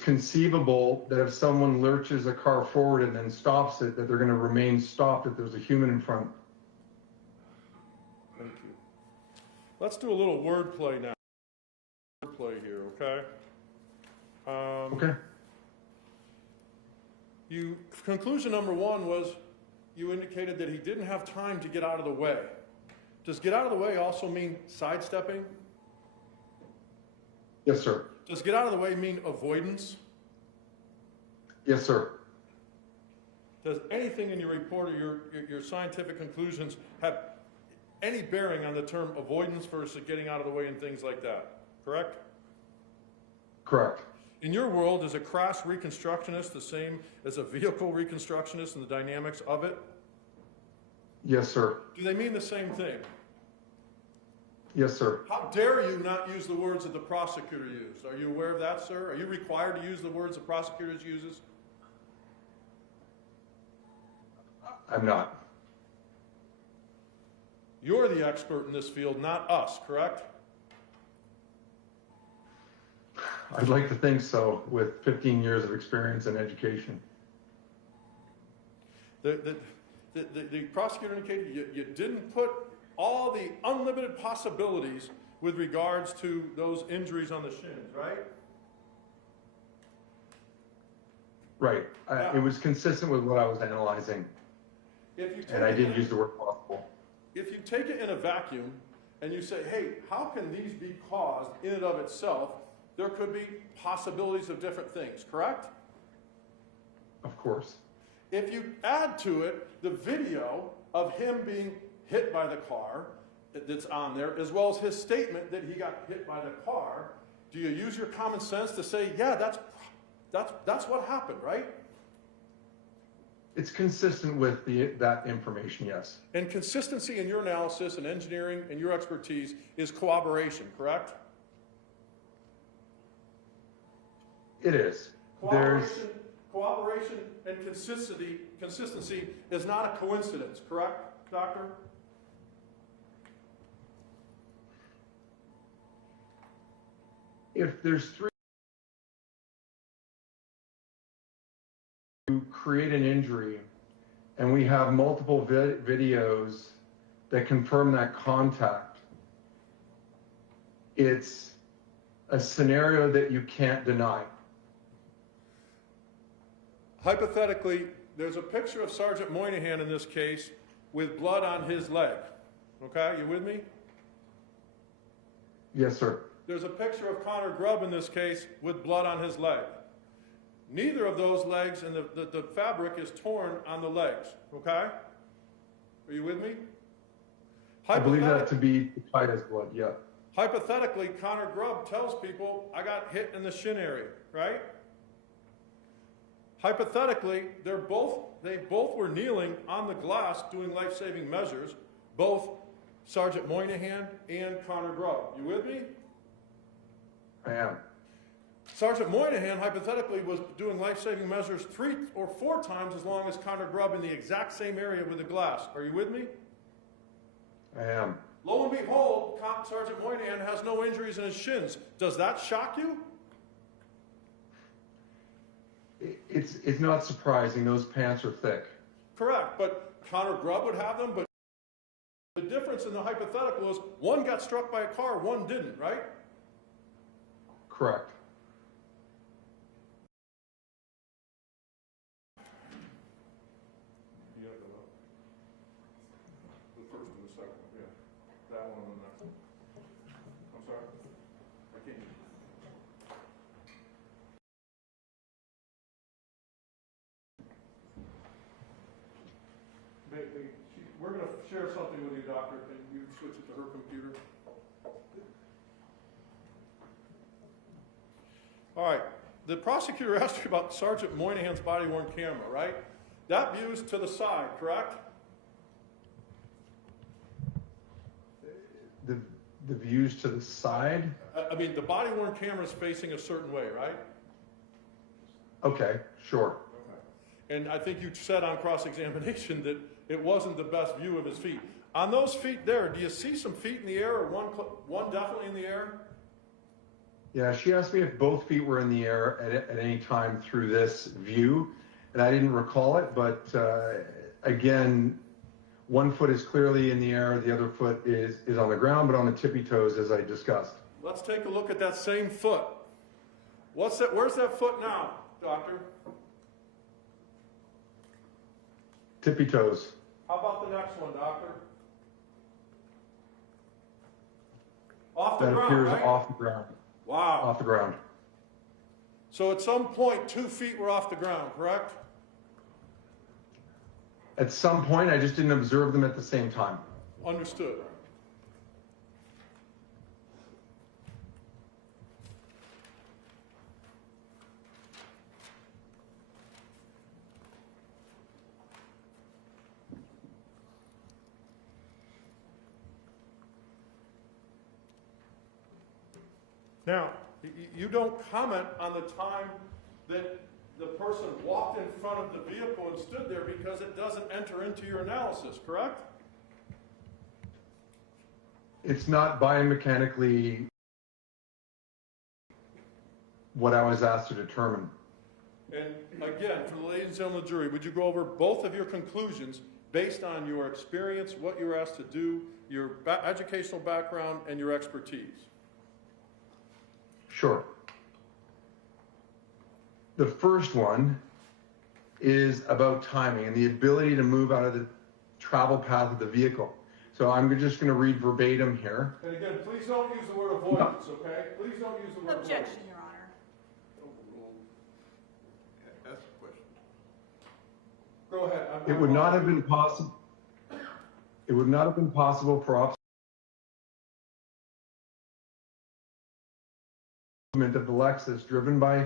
conceivable that if someone lurches a car forward and then stops it, that they're going to remain stopped if there's a human in front. Thank you. Let's do a little wordplay now. Wordplay here, okay? Okay. Conclusion number one was you indicated that he didn't have time to get out of the way. Does get out of the way also mean sidestepping? Yes, sir. Does get out of the way mean avoidance? Yes, sir. Does anything in your report or your scientific conclusions have any bearing on the term avoidance versus getting out of the way and things like that? Correct? Correct. In your world, is a crash reconstructionist the same as a vehicle reconstructionist and the dynamics of it? Yes, sir. Do they mean the same thing? Yes, sir. How dare you not use the words that the prosecutor used? Are you aware of that, sir? Are you required to use the words the prosecutor uses? I'm not. You're the expert in this field, not us, correct? I'd like to think so, with 15 years of experience in education. The prosecutor indicated you didn't put all the unlimited possibilities with regards to those injuries on the shins, right? Right. It was consistent with what I was analyzing, and I did use the word possible. If you take it in a vacuum and you say, hey, how can these be caused in and of itself? There could be possibilities of different things, correct? Of course. If you add to it the video of him being hit by the car that's on there, as well as his statement that he got hit by the car, do you use your common sense to say, yeah, that's what happened, right? It's consistent with that information, yes. And consistency in your analysis and engineering and your expertise is corroboration, correct? It is. Cooperation and consistency is not a coincidence, correct, doctor? If there's three to create an injury, and we have multiple videos that confirm that contact, it's a scenario that you can't deny. Hypothetically, there's a picture of Sergeant Moynihan in this case with blood on his leg. Okay, you with me? Yes, sir. There's a picture of Connor Grubb in this case with blood on his leg. Neither of those legs and the fabric is torn on the legs. Okay? Are you with me? I believe that to be Titus blood, yeah. Hypothetically, Connor Grubb tells people, I got hit in the shin area, right? Hypothetically, they both were kneeling on the glass doing life-saving measures, both Sergeant Moynihan and Connor Grubb. You with me? I am. Sergeant Moynihan, hypothetically, was doing life-saving measures 3 or 4 times as long as Connor Grubb in the exact same area with the glass. Are you with me? I am. Lo and behold, Sergeant Moynihan has no injuries in his shins. Does that shock you? It's not surprising. Those pants are thick. Correct, but Connor Grubb would have them, but the difference in the hypothetical is one got struck by a car, one didn't, right? Correct. You have the first and the second one, yeah. That one and the next one. I'm sorry? I can't hear you. We're going to share something with you, doctor. Can you switch it to her computer? All right. The prosecutor asked you about Sergeant Moynihan's body-worn camera, right? That view's to the side, correct? The views to the side? I mean, the body-worn camera is facing a certain way, right? Okay, sure. Okay. And I think you said on cross-examination that it wasn't the best view of his feet. On those feet there, do you see some feet in the air or one definitely in the air? Yeah, she asked me if both feet were in the air at any time through this view, and I didn't recall it, but again, one foot is clearly in the air, the other foot is on the ground, but on the tippy toes, as I discussed. Let's take a look at that same foot. What's that, where's that foot now, doctor? Tippy toes. How about the next one, doctor? Off the That ground, appears right? off the ground. Wow. Off the ground. So at some point, 2 feet were off the ground, correct? At some point, I just didn't observe them at the same time. Understood. Now, you don't comment on the time that the person walked in front of the vehicle and stood there because it doesn't enter into your analysis, correct? It's not biomechanically what I was asked to determine. And again, for the ladies and gentlemen of the jury, would you go over both of your conclusions based on your experience, what you were asked to do, your educational background, and your expertise? Sure. The first one is about timing and the ability to move out of the travel path of the vehicle. So I'm just going to read verbatim here. And again, please don't use the word avoidance, okay? Please don't use the word avoidance. Objection, Your Honor. Ask the question. Go ahead. It would not have been possible. It would not have been possible for officer movement of the Lexus driven by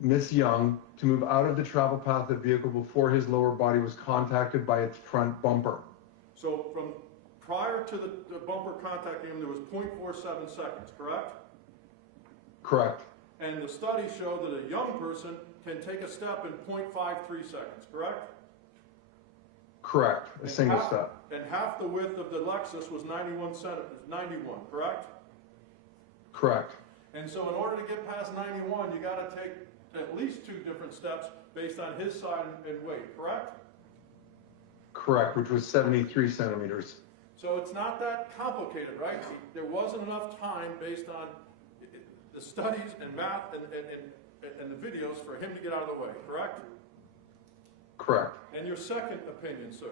Miss Young to move out of the travel path of the vehicle before his lower body was contacted by its front bumper. So from prior to the bumper contacting him, there was 0.47 seconds, correct? Correct. And the studies show that a young person can take a step in 0.53 seconds, correct? Correct. A And single half- step. And half the width of the Lexus was 91, correct? Correct. And so in order to get past 91, you got to take at least 2 different steps based on his side and weight, correct? Correct, which was 73 centimeters. So it's not that complicated, right? There wasn't enough time based on the studies and math and the videos for him to get out of the way, correct? Correct. And your second opinion, sir?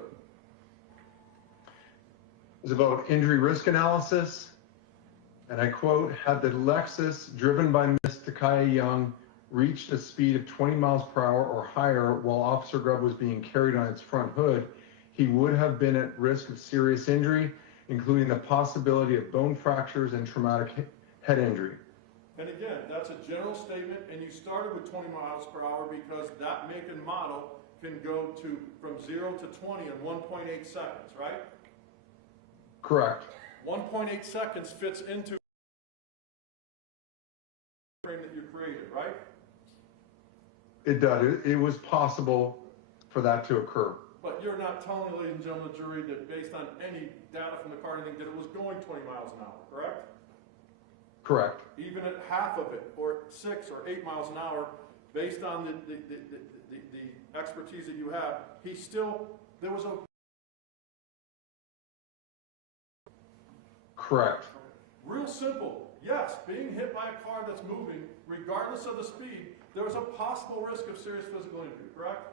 Is about injury risk analysis. And I quote, had the Lexus driven by Miss Takaya Young reached a speed of 20 miles per hour or higher while Officer Grubb was being carried on its front hood, he would have been at risk of serious injury, including the possibility of bone fractures and traumatic head injury. And again, that's a general statement, and you started with 20 miles per hour because that make and model can go to from 0 to 20 in 1.8 seconds, right? Correct. 1.8 seconds fits into the frame that you created, right? It does. It was possible for that to occur. But you're not telling the ladies and gentlemen of the jury that based on any data from the car or anything that it was going 20 miles an hour, correct? Correct. Even at half of it, or 6 or 8 miles an hour, based on the expertise that you have, there was a... Correct. Real simple. Yes, being hit by a car that's moving, regardless of the speed, there is a possible risk of serious physical injury, correct?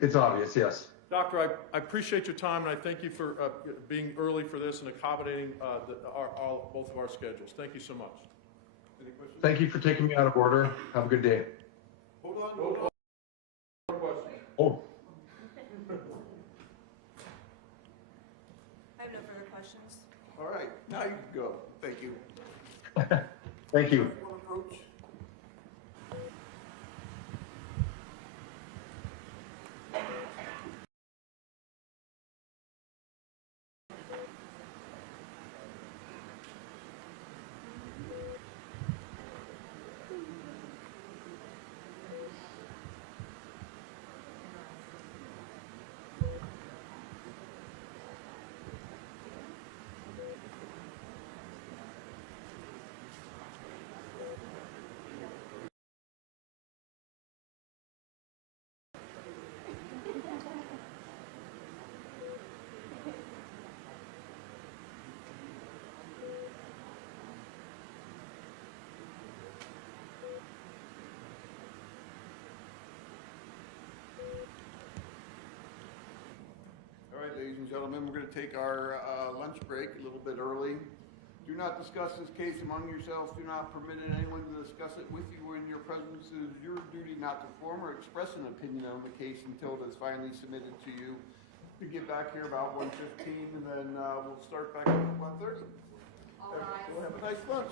It's obvious, yes. Doctor, I appreciate your time, and I thank you for being early for this and accommodating both of our schedules. Thank you so much. Any questions? Thank you for taking me out of order. Have a good day. Hold on. More questions? Oh, I have no further questions. All right, now you can go. Thank you. thank you. One approach. ladies and gentlemen, we're going to take our lunch break a little bit early. Do not discuss this case among yourselves. Do not permit anyone to discuss it with you in your presence. It is your duty not to form or express an opinion on the case until it is finally submitted to you. We get back here about 1:15, and then we'll start back at 1:30. All rise. We'll have a nice lunch.